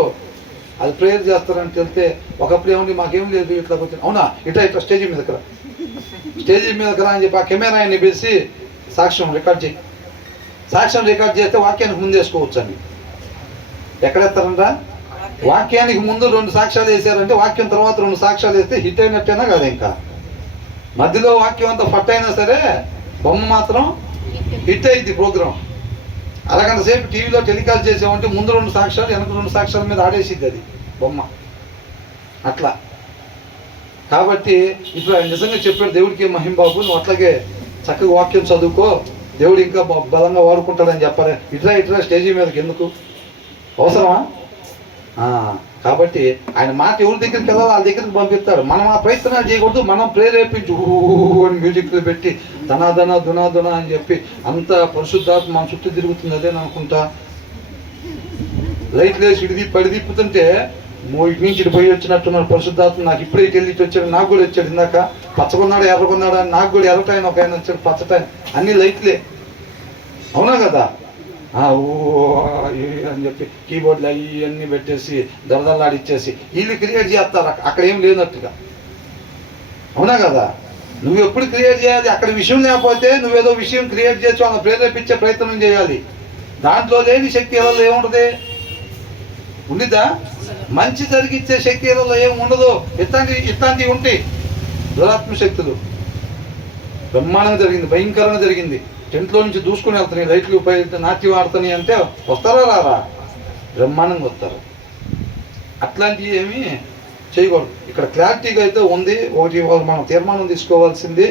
అది ప్రేయర్ చేస్తారంటే వెళ్తే ఒకప్పుడు ఏమండి మాకేం లేదు ఇట్లా వచ్చింది. అవునా, ఇట్లా స్టేజీ మీదకి రా, స్టేజీ మీదకి రా అని చెప్పి ఆ కెమెరా ఆయన పిలిచి సాక్ష్యం రికార్డ్ చేయి. సాక్ష్యం రికార్డ్ చేస్తే వాక్యానికి ముందు వేసుకోవచ్చు అని. ఎక్కడెత్తారంట? వాక్యానికి ముందు 2 సాక్ష్యాలు వేసారంటే వాక్యం తర్వాత 2 సాక్ష్యాలు వేస్తే హిట్ అయినట్టేనా కదా? ఇంకా మధ్యలో వాక్యం అంతా ఫట్ అయినా సరే బొమ్మ మాత్రం హిట్ అయింది ప్రోగ్రాం. అరగంట సేపు టీవీలో టెలికాస్ట్ చేసామంటే ముందు 2 సాక్ష్యాలు వెనక 2 సాక్ష్యాల మీద ఆడేసిద్ది అది బొమ్మ. అట్లా కాబట్టి ఇప్పుడు ఆయన నిజంగా చెప్పాడు, దేవుడికి మహిమ బాబు నువ్వు అట్లాగే చక్కగా వాక్యం చదువుకో, దేవుడు ఇంకా బలంగా వాడుకుంటాడని చెప్పాలి. ఇట్లా స్టేజీ మీదకి ఎందుకు అవసరమా? కాబట్టి ఆయన మాట ఎవరి దగ్గరికి వెళ్ళాలి వాళ్ళ దగ్గరికి పంపిస్తాడు. మనం ఆ ప్రయత్నాలు చేయకూడదు. మనం ప్రేరేపించు అని మ్యూజిక్లు పెట్టి ధనాధన దునాదున అని చెప్పి అంత పరిశుద్ధాత్మ మన చుట్టూ తిరుగుతుంది అదేని అనుకుంటా లైట్లు వేసి ఇడిది పడిదిప్పుతుంటే ఇటు నుంచి ఇటు పోయి వచ్చినట్టున్నాడు పరిశుద్ధాత్మ. నాకు ఇప్పుడే వెళ్ళి వచ్చాడు, నాకు కూడా వచ్చాడు. ఇందాక పచ్చకున్నాడు ఎర్రకున్నాడు అని నాకు కూడా ఎర్రటాయన ఒక ఆయన వచ్చాడు, పచ్చటాయన, అన్ని లైట్లే. అవునా కదా? అని చెప్పి కీబోర్డ్లు అవన్నీ పెట్టేసి దరదల్లాడిచ్చేసి వీళ్ళు క్రియేట్ చేస్తారు అక్కడ ఏం లేనట్టుగా. అవునా కదా? నువ్వు ఎప్పుడు క్రియేట్ చేయాలి? అక్కడ విషయం లేకపోతే నువ్వేదో విషయం క్రియేట్ చేసి వాళ్ళని ప్రేరేపించే ప్రయత్నం చేయాలి. దాంట్లో లేని శక్తి ఎవరిలో ఏముంటుంది? ఉండిద్దా? మంచి జరిగిచ్చే శక్తి ఎవరిలో ఏమి ఉండదు. ఇట్లాంటివి ఉంటాయి దురాత్మ శక్తులు. బ్రహ్మాండంగా జరిగింది, భయంకరంగా జరిగింది. టెంట్లో నుంచి దూసుకుని వెళ్తున్నాయి, లైట్లు నాట్యం ఆడుతున్నాయి అంటే వస్తారా రారా? బ్రహ్మాండంగా వస్తారు. అట్లాంటివి ఏమీ చేయకూడదు. ఇక్కడ క్లారిటీగా అయితే ఉంది. ఒకటి మనం తీర్మానం తీసుకోవాల్సింది,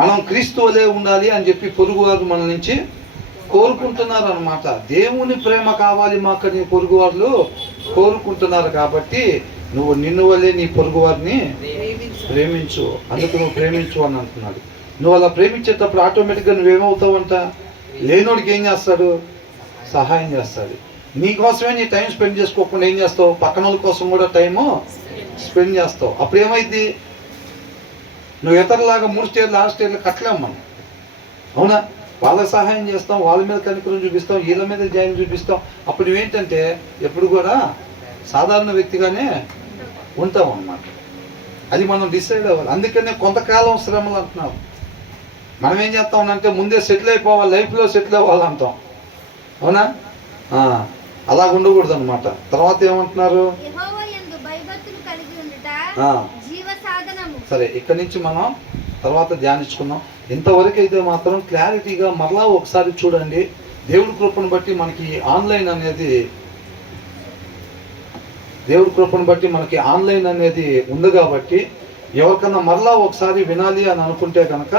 మనం క్రీస్తు వలే ఉండాలి అని చెప్పి పొరుగువారు మన నుంచి కోరుకుంటున్నారు అన్నమాట. దేవుని ప్రేమ కావాలి మాకని పొరుగువాళ్ళు కోరుకుంటున్నారు. కాబట్టి నువ్వు నిన్ను వలే నీ పొరుగువారిని ప్రేమించు, అందుకు నువ్వు ప్రేమించు అని అంటున్నాడు. నువ్వు అలా ప్రేమించేటప్పుడు ఆటోమేటిక్గా నువ్వేమవుతావంట? లేనోడికి ఏం చేస్తాడు? సహాయం చేస్తాడు. నీకోసమే నీ టైం స్పెండ్ చేసుకోకుండా ఏం చేస్తావు? పక్కన వాళ్ళ కోసం కూడా టైము స్పెండ్ చేస్తావు. అప్పుడు ఏమైంది? నువ్వు ఇతరులాగా 3 స్టేర్లు 6 స్టేర్లు కట్టలేము మనం. అవునా? వాళ్ళకి సహాయం చేస్తాం, వాళ్ళ మీద కనికరం చూపిస్తాం, వీళ్ళ మీద జాయిన్ చూపిస్తాం. అప్పుడు నువ్వేంటంటే ఎప్పుడు కూడా సాధారణ వ్యక్తిగానే ఉంటాం అన్నమాట. అది మనం డిసైడ్ అవ్వాలి. అందుకనే కొంతకాలం శ్రమలు అంటున్నాం. మనం ఏం చేస్తామంటే ముందే సెటిల్ అయిపోవాలి, లైఫ్లో సెటిల్ అవ్వాలంటాం. అవునా? అలా ఉండకూడదు అనమాట. తర్వాత ఏమంటున్నారు? సరే, ఇక్కడి నుంచి మనం తర్వాత ధ్యానించుకున్నాం. ఇంతవరకు అయితే మాత్రం క్లారిటీగా మరలా ఒకసారి చూడండి. దేవుడి కృపను బట్టి మనకి ఆన్లైన్ అనేది ఉంది. కాబట్టి ఎవరికన్నా మరలా ఒకసారి వినాలి అని అనుకుంటే కనుక